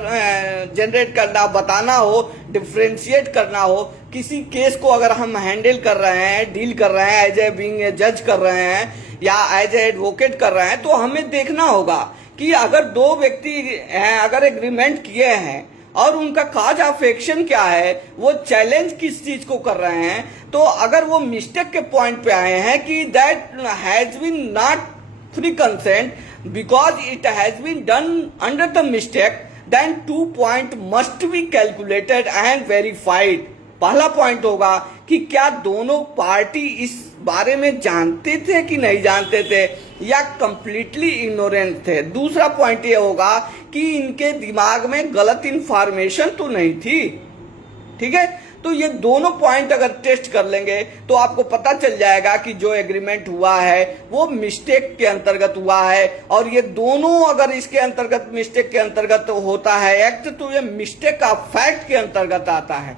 जनरेट करना, बताना हो, डिफ्रेंशिएट करना हो, किसी केस को अगर हम हैंडल कर रहे हैं, डील कर रहे हैं, एज ए बीइंग ए जज कर रहे हैं या एज ए एडवोकेट कर रहे हैं, तो हमें देखना होगा कि अगर दो व्यक्ति हैं, अगर एग्रीमेंट किए हैं और उनका काज ऑफ एक्शन क्या है, वो चैलेंज किस चीज को कर रहे हैं, तो अगर वो मिस्टेक के पॉइंट पे आए हैं कि that has been not free consent because it has been done under the mistake, then 2 point must be calculated and verified। पहला पॉइंट होगा कि क्या दोनों पार्टी इस बारे में जानते थे कि नहीं जानते थे या कंप्लीटली इग्नोरेंट थे। दूसरा पॉइंट ये होगा कि इनके दिमाग में गलत इंफॉर्मेशन तो नहीं थी। ठीक है, तो ये दोनों पॉइंट अगर टेस्ट कर लेंगे तो आपको पता चल जाएगा कि जो एग्रीमेंट हुआ है वो मिस्टेक के अंतर्गत हुआ है, और ये दोनों अगर इसके अंतर्गत मिस्टेक के अंतर्गत होता है एक्ट, तो ये मिस्टेक ऑफ फैक्ट के अंतर्गत आता है।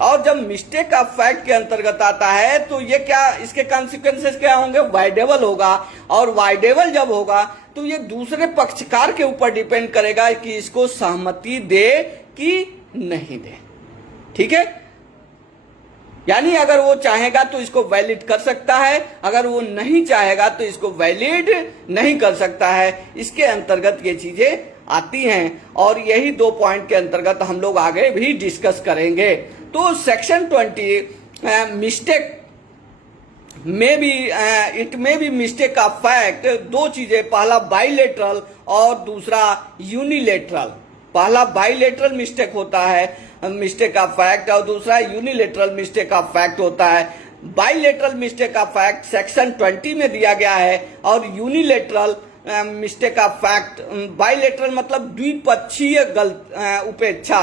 और जब मिस्टेक ऑफ फैक्ट के अंतर्गत आता है तो ये क्या, इसके कॉन्सिक्वेंसेस क्या होंगे, वाइडेबल होगा। और वाइडेबल जब होगा तो ये दूसरे पक्षकार के ऊपर डिपेंड करेगा कि इसको सहमति दे कि नहीं दे। ठीक है, यानी अगर वो चाहेगा तो इसको वैलिड कर सकता है, अगर वो नहीं चाहेगा तो इसको वैलिड नहीं कर सकता है। इसके अंतर्गत ये चीजें आती हैं, और यही दो पॉइंट के अंतर्गत हम लोग आगे भी डिस्कस करेंगे। तो सेक्शन 20 मिस्टेक में भी इट में भी मिस्टेक ऑफ फैक्ट, दो चीजें, पहला बाइलेटरल और दूसरा यूनिलेटरल। पहला बाइलेटरल मिस्टेक होता है मिस्टेक ऑफ फैक्ट, और दूसरा यूनिलेटरल मिस्टेक ऑफ फैक्ट होता है। Bilateral mistake of fact section 20 में दिया गया है, और unilateral mistake of fact, bilateral मतलब द्विपक्षीय उपेक्षा,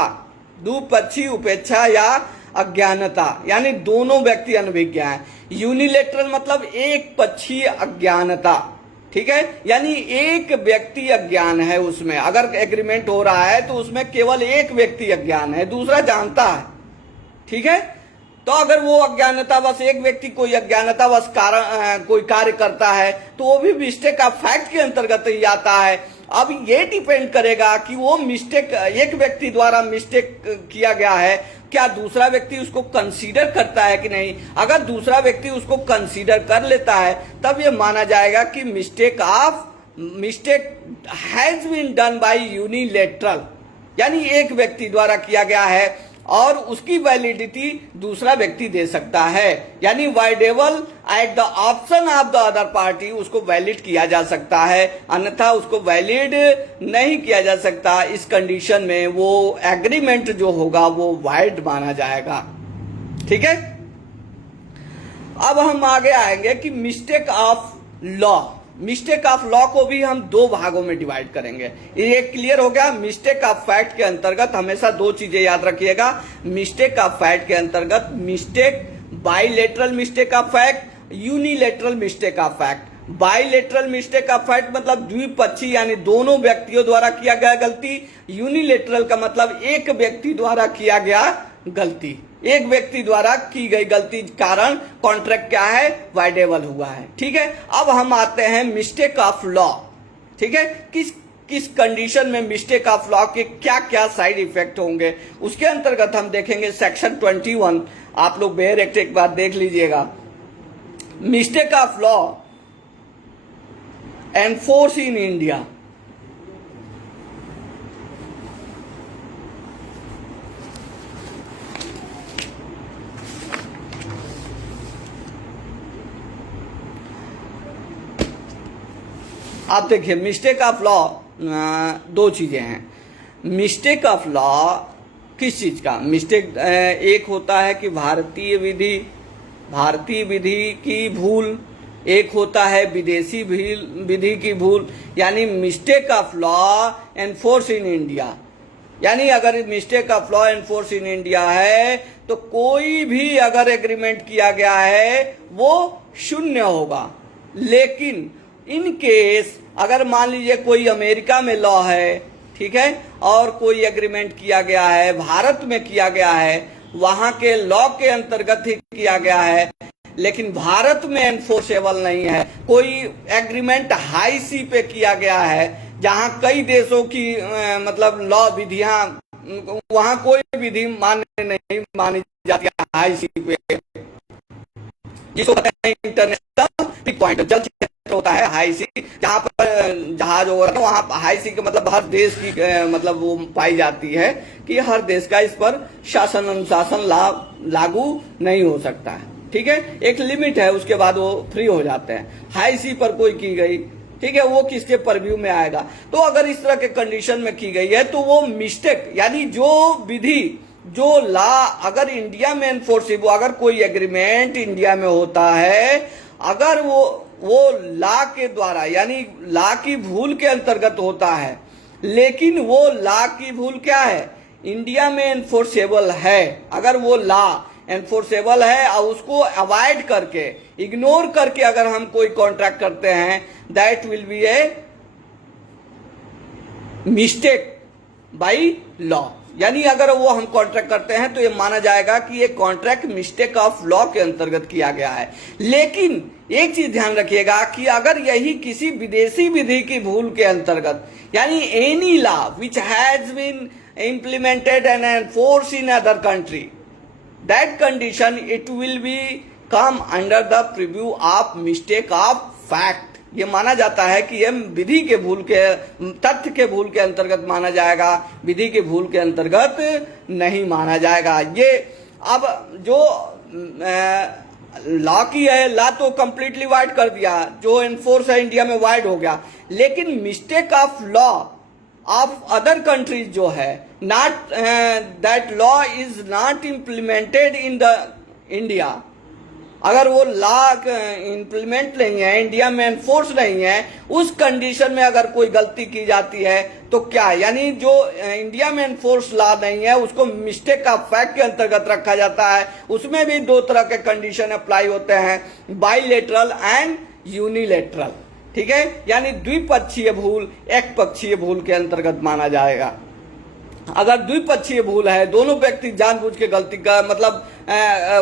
द्विपक्षीय उपेक्षा या अज्ञानता, यानी दोनों व्यक्ति अनभिज्ञ हैं। यूनिलेटरल मतलब एक पक्षीय अज्ञानता। ठीक है, यानी एक व्यक्ति अज्ञान है उसमें, अगर एग्रीमेंट हो रहा है तो उसमें केवल एक व्यक्ति अज्ञान है, दूसरा जानता है। ठीक है, तो अगर वो अज्ञानतावश, एक व्यक्ति कोई अज्ञानतावश कोई कार्य करता है तो वो भी मिस्टेक ऑफ फैक्ट के अंतर्गत ही आता है। अब ये डिपेंड करेगा कि वो मिस्टेक एक व्यक्ति द्वारा मिस्टेक किया गया है, क्या दूसरा व्यक्ति उसको कंसीडर करता है कि नहीं। अगर दूसरा व्यक्ति उसको कंसीडर कर लेता है तब ये माना जाएगा कि mistake has been done by unilateral, यानी एक व्यक्ति द्वारा किया गया है और उसकी वैलिडिटी दूसरा व्यक्ति दे सकता है, यानी voidable at the option of the other party, उसको वैलिड किया जा सकता है, अन्यथा उसको वैलिड नहीं किया जा सकता। इस कंडीशन में वो एग्रीमेंट जो होगा वो वाइड माना जाएगा। ठीक है, अब हम आगे आएंगे कि mistake of law. Mistake of law को भी हम दो भागों में डिवाइड करेंगे। ये क्लियर हो गया। मिस्टेक ऑफ फैक्ट के अंतर्गत हमेशा दो चीजें याद रखिएगा। मिस्टेक ऑफ फैक्ट के अंतर्गत mistake, bilateral mistake of fact, unilateral mistake of fact. Bilateral mistake of fact मतलब द्विपक्षीय, यानी दोनों व्यक्तियों द्वारा किया गया गलती। यूनिलेटरल का मतलब एक व्यक्ति द्वारा किया गया गलती। एक व्यक्ति द्वारा की गई गलती कारण कॉन्ट्रैक्ट क्या है, वाइडेबल हुआ है। ठीक है, अब हम आते हैं मिस्टेक ऑफ लॉ। ठीक है, किस कंडीशन में मिस्टेक ऑफ लॉ के क्या क्या साइड इफेक्ट होंगे, उसके अंतर्गत हम देखेंगे सेक्शन 21। आप लोग बेयर एक्ट एक बार देख लीजिएगा। Mistake of law enforce in India. आप देखिए, मिस्टेक ऑफ लॉ दो चीजें हैं। मिस्टेक ऑफ लॉ किस चीज का मिस्टेक, एक होता है कि भारतीय विधि की भूल, एक होता है विदेशी विधि की भूल। यानी mistake of law enforce in India, यानी अगर mistake of law enforce in India है तो कोई भी अगर एग्रीमेंट किया गया है वो शून्य होगा। लेकिन इन केस अगर मान लीजिए कोई अमेरिका में लॉ है, ठीक है, और कोई एग्रीमेंट किया गया है, भारत में किया गया है, वहां के लॉ के अंतर्गत ही किया गया है, लेकिन भारत में एनफोर्सेबल नहीं है, कोई एग्रीमेंट हाई सी पे किया गया है जहां कई देशों की मतलब लॉ विधियां, वहां कोई विधि मान्य नहीं मानी जाती है हाई सी पे, जिसको कहते हैं इंटरनेशनल पिक पॉइंट, जल क्षेत्र होता है हाई सी, जहां पर जहाज हो रहा है वहां हाई सी का मतलब हर देश की मतलब वो पाई जाती है कि हर देश का इस पर शासन अनुशासन लागू नहीं हो सकता है। ठीक है, एक लिमिट है, उसके बाद वो फ्री हो जाते हैं। हाई सी पर कोई की गई, ठीक है, वो किसके परव्यू में आएगा। तो अगर इस तरह के कंडीशन में की गई है तो वो मिस्टेक, यानी जो विधि जो लॉ अगर इंडिया में एनफोर्सेबल, अगर कोई एग्रीमेंट इंडिया में होता है, अगर वो लॉ के द्वारा यानी लॉ की भूल के अंतर्गत होता है, लेकिन वो लॉ की भूल क्या है, इंडिया में एनफोर्सेबल है, अगर वो लॉ एनफोर्सेबल है और उसको अवॉइड करके, इग्नोर करके अगर हम कोई कॉन्ट्रैक्ट करते हैं, that will be a mistake by law. यानी अगर वो हम कॉन्ट्रैक्ट करते हैं तो ये माना जाएगा कि ये कॉन्ट्रैक्ट मिस्टेक ऑफ लॉ के अंतर्गत किया गया है। लेकिन एक चीज ध्यान रखिएगा कि अगर यही किसी विदेशी विधि की भूल के अंतर्गत, यानी any law which has been implemented and enforced in other country, that condition it will be come under the preview of mistake of fact। ये माना जाता है कि ये विधि के भूल के, तथ्य के भूल के अंतर्गत माना जाएगा, विधि के भूल के अंतर्गत नहीं माना जाएगा। ये अब जो लॉ की है, लॉ तो कंप्लीटली वाइड कर दिया, जो एनफोर्स है इंडिया में वाइड हो गया, लेकिन mistake of law of other countries जो है, not that law is not implemented in the India, अगर वो लॉ इम्प्लीमेंट नहीं है, इंडिया में एनफोर्स नहीं है, उस कंडीशन में अगर कोई गलती की जाती है तो क्या, यानी जो इंडिया में एनफोर्स लॉ नहीं है उसको मिस्टेक ऑफ फैक्ट के अंतर्गत रखा जाता है। उसमें भी दो तरह के कंडीशन अप्लाई होते हैं, बाइलेटरल एंड यूनिलेटरल। ठीक है, यानी द्विपक्षीय भूल एक पक्षीय भूल के अंतर्गत माना जाएगा। अगर द्विपक्षीय भूल है, दोनों व्यक्ति जानबूझ के गलती का मतलब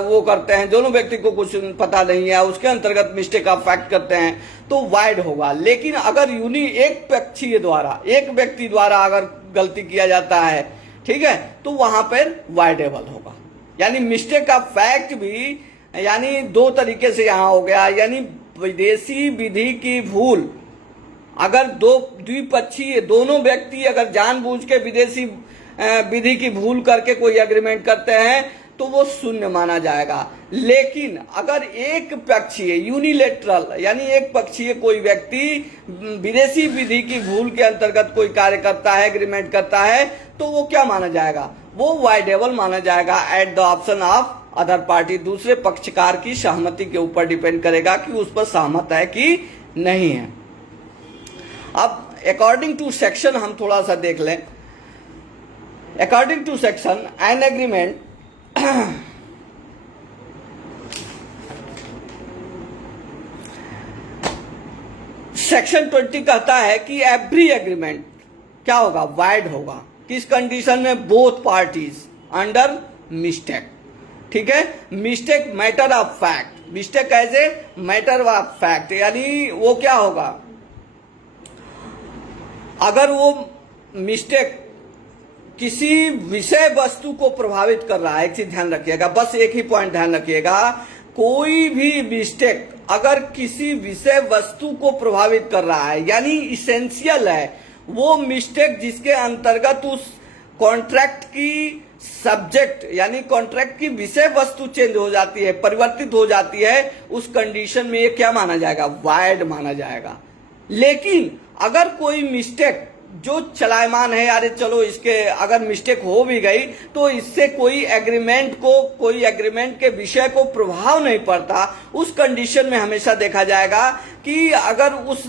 वो करते हैं, दोनों व्यक्ति को कुछ पता नहीं है, उसके अंतर्गत मिस्टेक ऑफ फैक्ट करते हैं तो वाइड होगा। लेकिन अगर एक पक्षीय द्वारा, एक व्यक्ति द्वारा अगर गलती किया जाता है, ठीक है, तो वहां पर वाइडेबल होगा। यानी मिस्टेक ऑफ फैक्ट भी यानी दो तरीके से यहां हो गया, यानी विदेशी विधि की भूल, अगर दो द्विपक्षीय दोनों व्यक्ति अगर जानबूझ के विदेशी विधि की भूल करके कोई एग्रीमेंट करते हैं तो वो शून्य माना जाएगा। लेकिन अगर एक पक्षीय यूनिलेटरल, यानी एक पक्षीय कोई व्यक्ति विदेशी विधि की भूल के अंतर्गत कोई कार्य करता है, एग्रीमेंट करता है, तो वो क्या माना जाएगा, वो वाइडेबल माना जाएगा at the option of other party. दूसरे पक्षकार की सहमति के ऊपर डिपेंड करेगा कि उस पर सहमत है कि नहीं है। अब अकॉर्डिंग टू सेक्शन हम थोड़ा सा देख लें। According to section an agreement section 20 कहता है कि एवरी एग्रीमेंट क्या होगा, वाइड होगा। किस कंडीशन में, बोथ पार्टीज अंडर मिस्टेक। ठीक है। Mistake matter of fact, mistake as a matter of fact, यानी वो क्या होगा, अगर वो मिस्टेक किसी विषय वस्तु को प्रभावित कर रहा है, एक चीज ध्यान रखिएगा, बस एक ही पॉइंट ध्यान रखिएगा, कोई भी मिस्टेक अगर किसी विषय वस्तु को प्रभावित कर रहा है यानी इसेंशियल है, वो मिस्टेक जिसके अंतर्गत उस कॉन्ट्रैक्ट की सब्जेक्ट यानी कॉन्ट्रैक्ट की विषय वस्तु चेंज हो जाती है, परिवर्तित हो जाती है, उस कंडीशन में ये क्या माना जाएगा, वाइड माना जाएगा। लेकिन अगर कोई मिस्टेक जो चलायमान है, यार चलो इसके अगर मिस्टेक हो भी गई तो इससे कोई एग्रीमेंट के विषय को प्रभाव नहीं पड़ता, उस कंडीशन में हमेशा देखा जाएगा कि अगर उस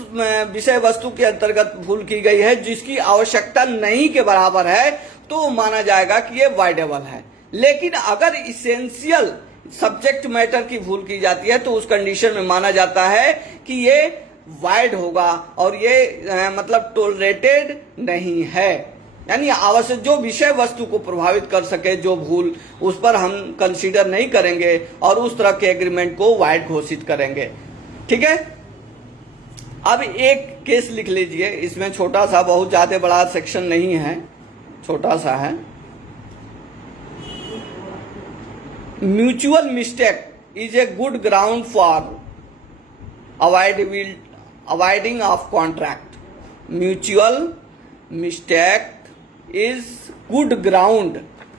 विषय वस्तु के अंतर्गत भूल की गई है जिसकी आवश्यकता नहीं के बराबर है, तो माना जाएगा कि ये वाइडेबल है। लेकिन अगर इसेंशियल सब्जेक्ट मैटर की भूल की जाती है तो उस कंडीशन में माना जाता है कि ये वाइड होगा और ये मतलब टॉलरेटेड नहीं है, यानी आवश्यक जो विषय वस्तु को प्रभावित कर सके जो भूल, उस पर हम कंसीडर नहीं करेंगे और उस तरह के एग्रीमेंट को वाइड घोषित करेंगे। ठीक है। अब एक केस लिख लीजिए, इसमें छोटा सा, बहुत ज्यादा बड़ा सेक्शन नहीं है, छोटा सा है। Mutual mistake is a good ground for avoiding of contract. Mutual mistake is good ground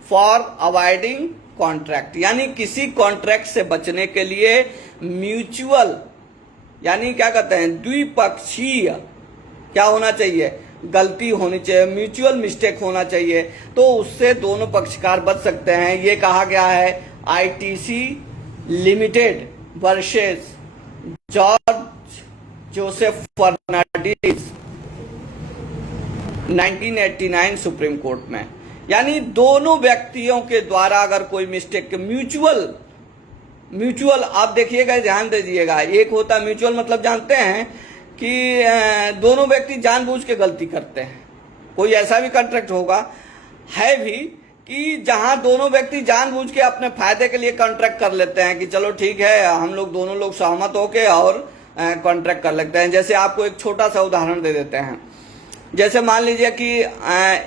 for avoiding contract, यानी किसी कॉन्ट्रैक्ट से बचने के लिए म्यूचुअल यानी क्या कहते हैं, द्विपक्षीय क्या होना चाहिए, गलती होनी चाहिए, म्यूचुअल मिस्टेक होना चाहिए, तो उससे दोनों पक्षकार बच सकते हैं। ये कहा गया है ITC limited versus George Joseph Fernandes 1989 Supreme Court में। यानी दोनों व्यक्तियों के द्वारा अगर कोई मिस्टेक, म्यूचुअल आप देखिएगा, ध्यान दीजिएगा, एक होता है म्यूचुअल मतलब जानते हैं कि दोनों व्यक्ति जानबूझ के गलती करते हैं। कोई ऐसा भी कॉन्ट्रैक्ट होगा है भी कि जहां दोनों व्यक्ति जानबूझ के अपने फायदे के लिए कॉन्ट्रैक्ट कर लेते हैं कि चलो ठीक है हम लोग दोनों लोग सहमत होके और कॉन्ट्रैक्ट कर लेते हैं। जैसे आपको एक छोटा सा उदाहरण दे देते हैं, जैसे मान लीजिए कि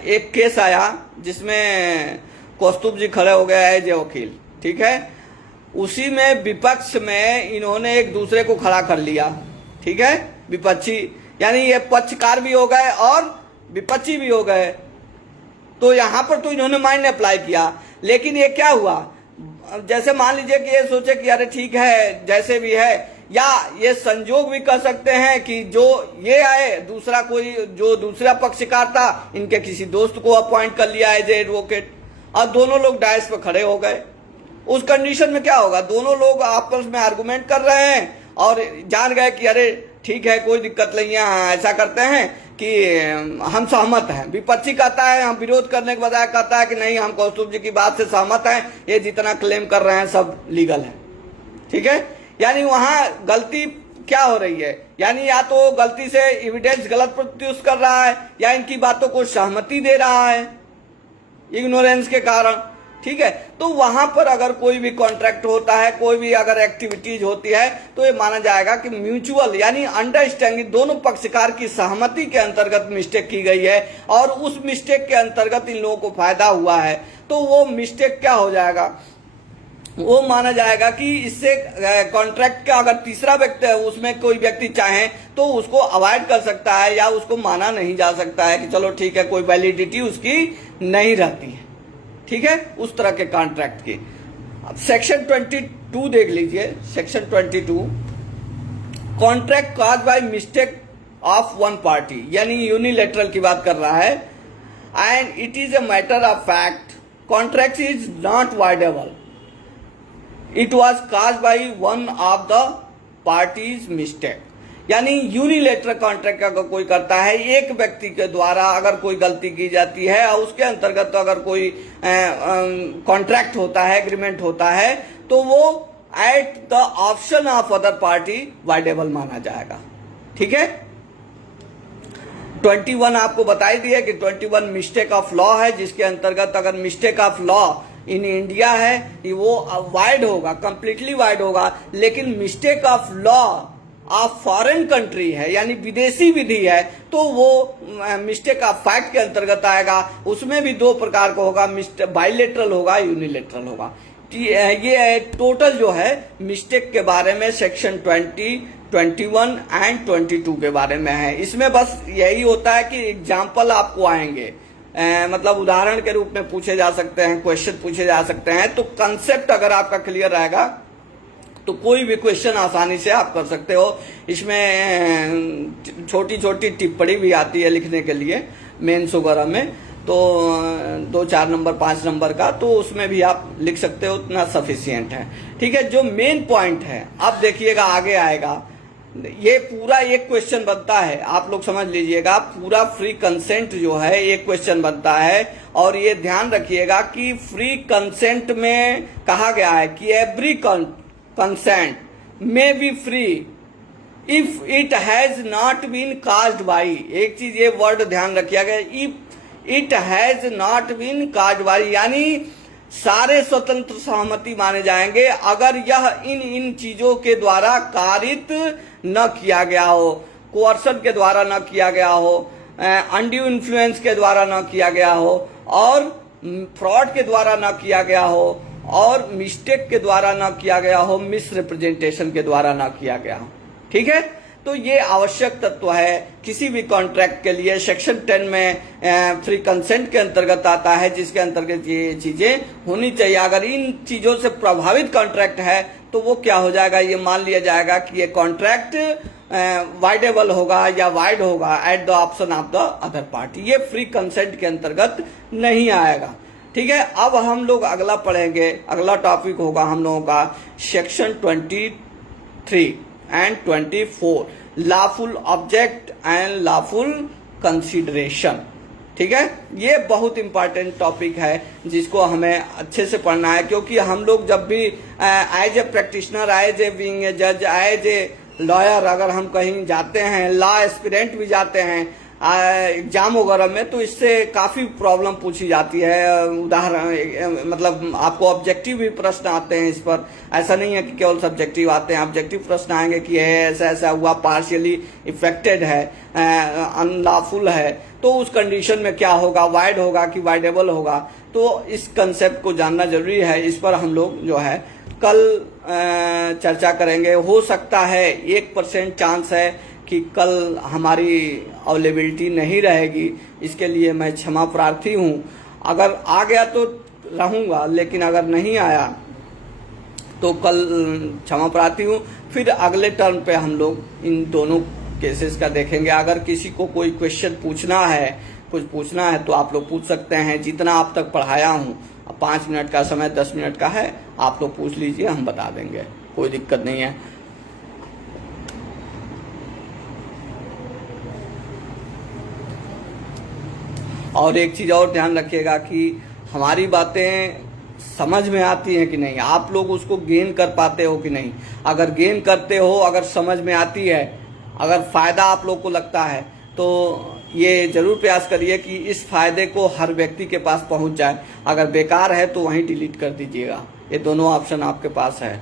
एक केस आया जिसमें कौस्तुभ जी खड़े हो गए एज ए वकील, ठीक है। उसी में विपक्ष में इन्होंने एक दूसरे को खड़ा कर लिया, ठीक है, विपक्षी, यानी ये पक्षकार भी हो गए और विपक्षी भी हो गए। तो यहां पर तो इन्होंने माइंड अप्लाई किया, लेकिन ये क्या हुआ, जैसे मान लीजिए कि ये सोचे कि अरे ठीक है जैसे भी है, या ये संजोग भी कह सकते हैं कि जो ये आए दूसरा कोई जो दूसरा पक्षकार था इनके किसी दोस्त को अपॉइंट कर लिया एज एडवोकेट और दोनों लोग डायस पे खड़े हो गए। उस कंडीशन में क्या होगा, दोनों लोग आपस में आर्गुमेंट कर रहे हैं और जान गए कि अरे ठीक है कोई दिक्कत नहीं है, ऐसा करते हैं कि हम सहमत हैं। विपक्षी कहता है, हम विरोध करने के बजाय कहता है कि नहीं हम कौस्तुभ जी की बात से सहमत हैं, ये जितना क्लेम कर रहे हैं सब लीगल है, ठीक है। यानी वहां गलती क्या हो रही है, यानी या तो गलती से एविडेंस गलत प्रस्तुत कर रहा है या इनकी बातों को सहमति दे रहा है इग्नोरेंस के कारण, ठीक है। तो वहां पर अगर कोई भी कॉन्ट्रैक्ट होता है, कोई भी अगर एक्टिविटीज होती है, तो ये माना जाएगा कि म्यूचुअल यानी अंडरस्टैंडिंग, दोनों पक्षकार की सहमति के अंतर्गत मिस्टेक की गई है और उस मिस्टेक के अंतर्गत इन लोगों को फायदा हुआ है, तो वो मिस्टेक क्या हो जाएगा, वो माना जाएगा कि इससे कॉन्ट्रैक्ट का अगर तीसरा व्यक्ति है उसमें कोई व्यक्ति चाहे तो उसको अवॉइड कर सकता है या उसको माना नहीं जा सकता है कि चलो ठीक है कोई वैलिडिटी उसकी नहीं रहती है, ठीक है, उस तरह के कॉन्ट्रैक्ट की। अब सेक्शन 22 देख लीजिए, section 22 contract cause by mistake of one party, यानी यूनिलेटरल की बात कर रहा है, and it is a matter of fact, contract is not voidable, it was cause by one of the parties mistake. यानी यूनिलेटरल कॉन्ट्रैक्ट अगर कोई करता है, एक व्यक्ति के द्वारा अगर कोई गलती की जाती है और उसके अंतर्गत तो अगर कोई कॉन्ट्रैक्ट होता है, एग्रीमेंट होता है, तो वो at the option of other party voidable माना जाएगा, ठीक है। 21 आपको बताई दी है कि 21 मिस्टेक ऑफ लॉ है, जिसके अंतर्गत अगर mistake of law in India है वो वाइड होगा, कंप्लीटली वाइड होगा, लेकिन mistake of law of foreign country है यानी विदेशी विधि है तो वो मिस्टेक ऑफ फैक्ट के अंतर्गत आएगा। उसमें भी दो प्रकार का होगा, बाइलेटरल होगा, यूनिलेटरल होगा। ये टोटल जो है मिस्टेक के बारे में सेक्शन 20, 21 एंड 22 के बारे में है। इसमें बस यही होता है कि एग्जाम्पल आपको आएंगे, मतलब उदाहरण के रूप में पूछे जा सकते हैं, क्वेश्चन पूछे जा सकते हैं। तो कंसेप्ट अगर आपका क्लियर रहेगा तो कोई भी क्वेश्चन आसानी से आप कर सकते हो। इसमें छोटी छोटी टिप्पणी भी आती है लिखने के लिए मेंस वगैरह में, तो 2, 4 नंबर 5 नंबर का, तो उसमें भी आप लिख सकते हो, उतना सफिशियंट है। ठीक है, जो मेन पॉइंट है अब देखिएगा आगे आएगा। ये पूरा एक क्वेश्चन बनता है, आप लोग समझ लीजिएगा, पूरा फ्री कंसेंट जो है एक क्वेश्चन बनता है। और ये ध्यान रखिएगा कि फ्री कंसेंट में कहा गया है कि every consent may be free if it has not been caused by, एक चीज ये वर्ड ध्यान रखिएगा, if it has not been caused by, यानी सारे स्वतंत्र सहमति माने जाएंगे अगर यह इन चीजों के द्वारा कारित न किया गया हो, कोअर्सन के द्वारा न किया गया हो, अनड्यू इन्फ्लुएंस के द्वारा न किया गया हो, और फ्रॉड के द्वारा न किया गया हो, और मिस्टेक के द्वारा न किया गया हो, मिस रिप्रेजेंटेशन के द्वारा न किया गया हो। ठीक है, तो ये आवश्यक तत्व है किसी भी कॉन्ट्रैक्ट के लिए। सेक्शन 10 में फ्री कंसेंट के अंतर्गत आता है, जिसके अंतर्गत ये चीजें होनी चाहिए। अगर इन चीजों से प्रभावित कॉन्ट्रैक्ट है तो वो क्या हो जाएगा, ये मान लिया जाएगा कि ये कॉन्ट्रैक्ट वाइडेबल होगा या वाइड होगा at the option of the other party, ये फ्री कंसेंट के अंतर्गत नहीं आएगा। ठीक है, अब हम लोग अगला पढ़ेंगे, अगला टॉपिक होगा हम लोगों का section 23 and 24, lawful object and lawful consideration. ठीक है, ये बहुत इंपॉर्टेंट टॉपिक है जिसको हमें अच्छे से पढ़ना है, क्योंकि हम लोग जब भी as a practitioner, as a being a जज, एज ए लॉयर अगर हम कहीं जाते हैं, लॉ एस्पिरेंट भी जाते हैं एग्जाम वगैरह में, तो इससे काफी प्रॉब्लम पूछी जाती है। उदाहरण मतलब आपको ऑब्जेक्टिव भी प्रश्न आते हैं इस पर, ऐसा नहीं है कि केवल सब्जेक्टिव आते हैं, ऑब्जेक्टिव प्रश्न आएंगे कि ऐसा ऐसा हुआ, पार्शियली इफेक्टेड है, अनलॉफुल है, तो उस कंडीशन में क्या होगा, वाइड होगा कि वाइडेबल होगा। तो इस कंसेप्ट को जानना जरूरी है। इस पर हम लोग जो है कल चर्चा करेंगे। हो सकता है 1% चांस है कि कल हमारी अवेलेबिलिटी नहीं रहेगी, इसके लिए मैं क्षमा प्रार्थी हूँ। अगर आ गया तो रहूँगा, लेकिन अगर नहीं आया तो कल क्षमा प्रार्थी हूँ। फिर अगले टर्म पे हम लोग इन दोनों केसेस का देखेंगे। अगर किसी को कोई क्वेश्चन पूछना है, कुछ पूछना है, तो आप लोग पूछ सकते हैं। जितना आप तक पढ़ाया हूँ, 5 मिनट का समय 10 मिनट का है, आप लोग पूछ लीजिए, हम बता देंगे, कोई दिक्कत नहीं है। और एक चीज और ध्यान रखिएगा कि हमारी बातें समझ में आती हैं कि नहीं, आप लोग उसको गेन कर पाते हो कि नहीं। अगर गेन करते हो, अगर समझ में आती है, अगर फायदा आप लोग को लगता है, तो ये जरूर प्रयास करिए कि इस फायदे को हर व्यक्ति के पास पहुंच जाए। अगर बेकार है तो वहीं डिलीट कर दीजिएगा। ये दोनों ऑप्शन आपके पास है।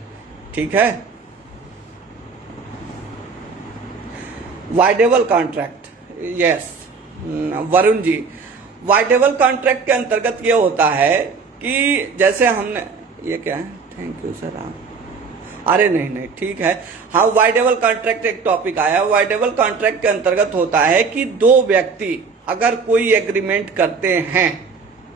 ठीक है, voidable contract, yes Varun ji, voidable contract के अंतर्गत ये होता है कि जैसे हमने, ये क्या है, थैंक यू सर आप, अरे नहीं ठीक है, हाँ, वाइडेबल कॉन्ट्रैक्ट एक टॉपिक आया। वाइडेबल कॉन्ट्रैक्ट के अंतर्गत होता है कि दो व्यक्ति अगर कोई एग्रीमेंट करते हैं,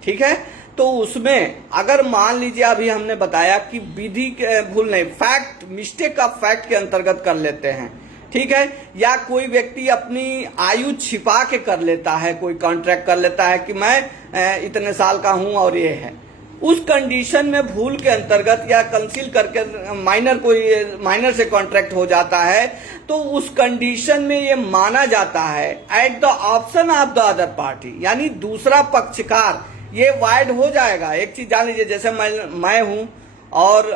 ठीक है, तो उसमें अगर मान लीजिए अभी हमने बताया कि विधि के भूल नहीं, फैक्ट, मिस्टेक ऑफ फैक्ट के अंतर्गत कर लेते हैं, ठीक है, या कोई व्यक्ति अपनी आयु छिपा के कर लेता है, कोई कॉन्ट्रैक्ट कर लेता है कि मैं इतने साल का हूं और ये है, उस कंडीशन में भूल के अंतर्गत या कंसील करके माइनर से कॉन्ट्रैक्ट हो जाता है, तो उस कंडीशन में ये माना जाता है at the option of the other party, यानी दूसरा पक्षकार ये वाइड हो जाएगा। एक चीज जान लीजिए, जैसे मैं हूं और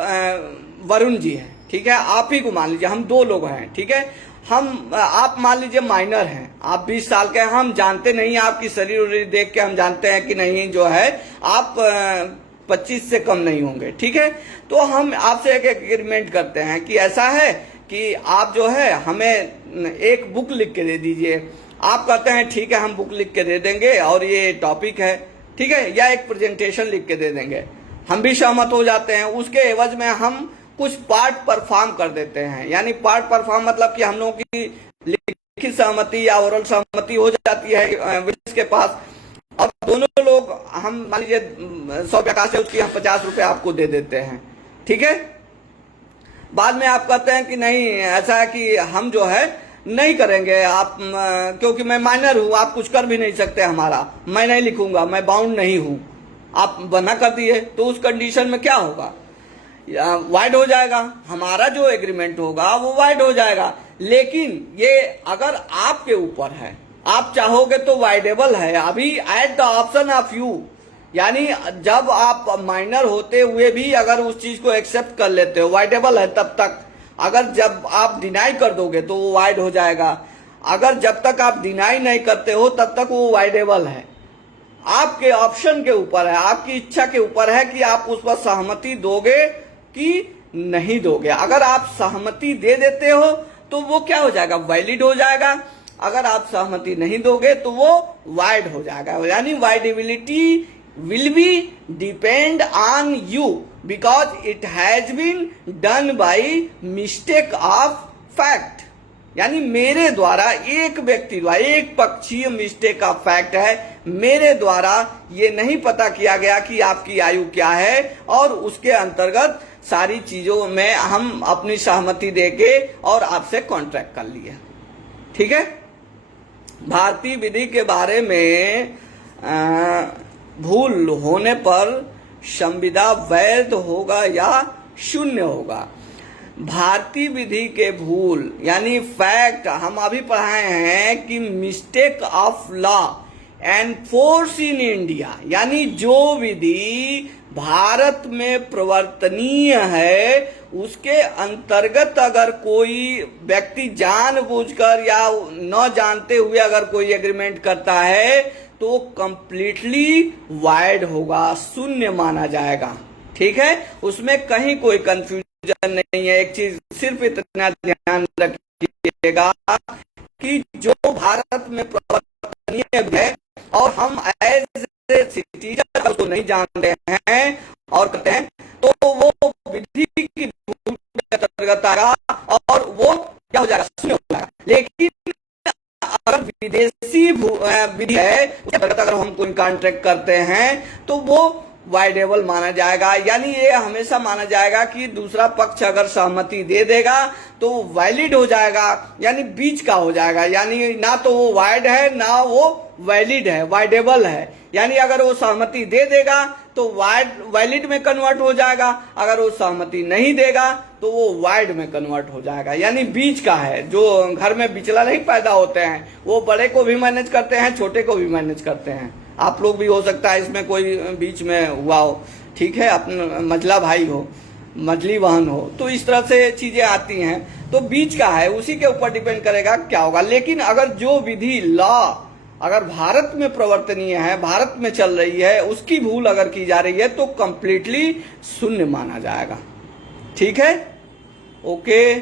वरुण जी है, ठीक है, आप ही को मान लीजिए, हम दो लोग हैं, ठीक है, आप मान लीजिए माइनर हैं, आप 20 साल के हैं, हम जानते नहीं, आपकी शरीर देख के हम जानते हैं कि नहीं जो है आप 25 से कम नहीं होंगे। ठीक है, तो हम आपसे एक एग्रीमेंट करते हैं कि ऐसा है कि आप जो है हमें एक बुक लिख के दे दीजिए। आप कहते हैं ठीक है हम बुक लिख के दे देंगे और ये टॉपिक है, ठीक है, या एक प्रेजेंटेशन लिख के दे देंगे। हम भी सहमत हो जाते हैं। उसके एवज में हम कुछ पार्ट परफॉर्म कर देते हैं, यानी पार्ट परफॉर्म मतलब कि हम लोगों की लिखित सहमति या ओरल सहमति हो जाती है विटनेस के पास। अब दोनों लोग, हम मान लीजिए 100 रुपया से उसकी हम 50 रुपये आपको दे देते हैं। ठीक है, बाद में आप कहते हैं कि नहीं ऐसा है कि हम जो है नहीं करेंगे, आप क्योंकि मैं माइनर हूं, आप कुछ कर भी नहीं सकते हमारा, मैं नहीं लिखूंगा, मैं बाउंड नहीं हूं, आप मना कर दिए। तो उस कंडीशन में क्या होगा, वाइड हो जाएगा, हमारा जो एग्रीमेंट होगा वो वाइड हो जाएगा। लेकिन ये अगर आपके ऊपर है, आप चाहोगे तो वाइडेबल है। अभी at the option of you, यानी जब आप माइनर होते हुए भी अगर उस चीज को एक्सेप्ट कर लेते हो, वाइडेबल है तब तक। अगर जब आप डिनाई कर दोगे तो वो वाइड हो जाएगा। अगर जब तक आप डिनाई नहीं करते हो तब तक वो वाइडेबल है। आपके ऑप्शन के ऊपर है, आपकी इच्छा के ऊपर है कि आप उस पर सहमति दोगे कि नहीं दोगे। अगर आप सहमति दे देते हो तो वो क्या हो जाएगा, वैलिड हो जाएगा। अगर आप सहमति नहीं दोगे तो वो वाइड हो जाएगा, यानी वाइडेबिलिटी will be depend on you because it has been done by mistake of fact, यानी मेरे द्वारा, एक व्यक्ति द्वारा, एक पक्षीय मिस्टेक ऑफ फैक्ट है, मेरे द्वारा ये नहीं पता किया गया कि आपकी आयु क्या है, और उसके अंतर्गत सारी चीजों में हम अपनी सहमति देके और आपसे कॉन्ट्रैक्ट कर लिए। ठीक है, भारतीय विधि के बारे में भूल होने पर संविदा वैध होगा या शून्य होगा। भारतीय विधि के भूल यानी फैक्ट हम अभी पढ़ाए हैं कि mistake of law enforce in India, यानी जो विधि भारत में प्रवर्तनीय है उसके अंतर्गत अगर कोई व्यक्ति जानबूझकर या न जानते हुए अगर कोई एग्रीमेंट करता है तो कंप्लीटली वाइड होगा, शून्य माना जाएगा। ठीक है, उसमें कहीं कोई कंफ्यूजन नहीं है। एक चीज सिर्फ इतना ध्यान रखिएगा कि जो भारत में प्रवर्तनीय है और हम एज ए सिटीजन उसको नहीं जानते हैं और कहते हैं तो वो विधि की भूल के अंतर्गत आएगा और वो क्या हो जाएगा, शून्य हो जाएगा। लेकिन अगर विदेशी विधि है उसके अंतर्गत अगर हम कोई कॉन्ट्रैक्ट करते हैं तो वो वाइडेबल माना जाएगा, यानी ये हमेशा माना जाएगा कि दूसरा पक्ष अगर सहमति दे देगा तो वैलिड हो जाएगा, यानी बीच का हो जाएगा, यानी ना तो वो वाइड है ना वो वैलिड है, वाइडेबल है। यानी अगर वो सहमति दे देगा तो वैलिड में कन्वर्ट हो जाएगा, अगर वो सहमति नहीं देगा तो वो वाइड में कन्वर्ट हो जाएगा, यानी बीच का है। जो घर में बिचला नहीं पैदा होते हैं वो बड़े को भी मैनेज करते हैं, छोटे को भी मैनेज करते हैं। आप लोग भी हो सकता है इसमें कोई बीच में हुआ हो, ठीक है, अपना मझला भाई हो, मझली बहन हो, तो इस तरह से चीजें आती हैं। तो बीच का है, उसी के ऊपर डिपेंड करेगा क्या होगा। लेकिन अगर जो विधि लॉ अगर भारत में प्रवर्तनीय है, भारत में चल रही है, उसकी भूल अगर की जा रही है तो कंप्लीटली शून्य माना जाएगा। ठीक है, okay,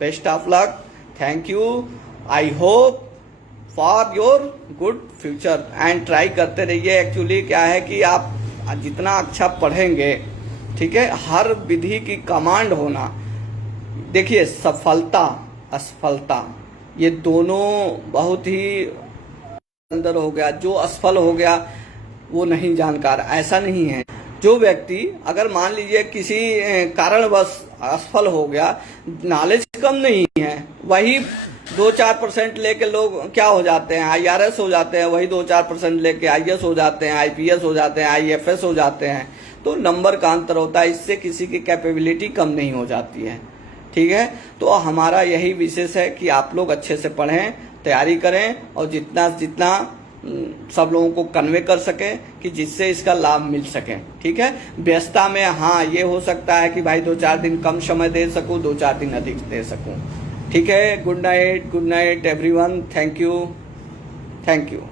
best of luck, thank you, I hope for your good future and try करते रहिए। एक्चुअली क्या है कि आप जितना अच्छा पढ़ेंगे, ठीक है, हर विधि की कमांड होना, देखिए सफलता असफलता ये दोनों बहुत ही अंदर हो गया। जो असफल हो गया वो नहीं जानकार, ऐसा नहीं है। जो व्यक्ति अगर मान लीजिए किसी कारणवश असफल हो गया, नॉलेज कम नहीं है, वही 2-4% लेके लोग क्या हो जाते हैं, IRS हो जाते हैं, वही 2-4% लेके IS हो जाते हैं, IPS हो जाते हैं, IFS हो जाते हैं। तो नंबर का अंतर होता है, इससे किसी की कैपेबिलिटी कम नहीं हो जाती है। ठीक है, तो हमारा यही विशेष है कि आप लोग अच्छे से पढ़ें, तैयारी करें और जितना जितना सब लोगों को कन्वे कर सकें कि जिससे इसका लाभ मिल सके। ठीक है, व्यस्तता में हाँ ये हो सकता है कि भाई 2-4 दिन कम समय दे सकूं, 2-4 दिन अधिक दे सकूं। ठीक है, good night everyone, thank you.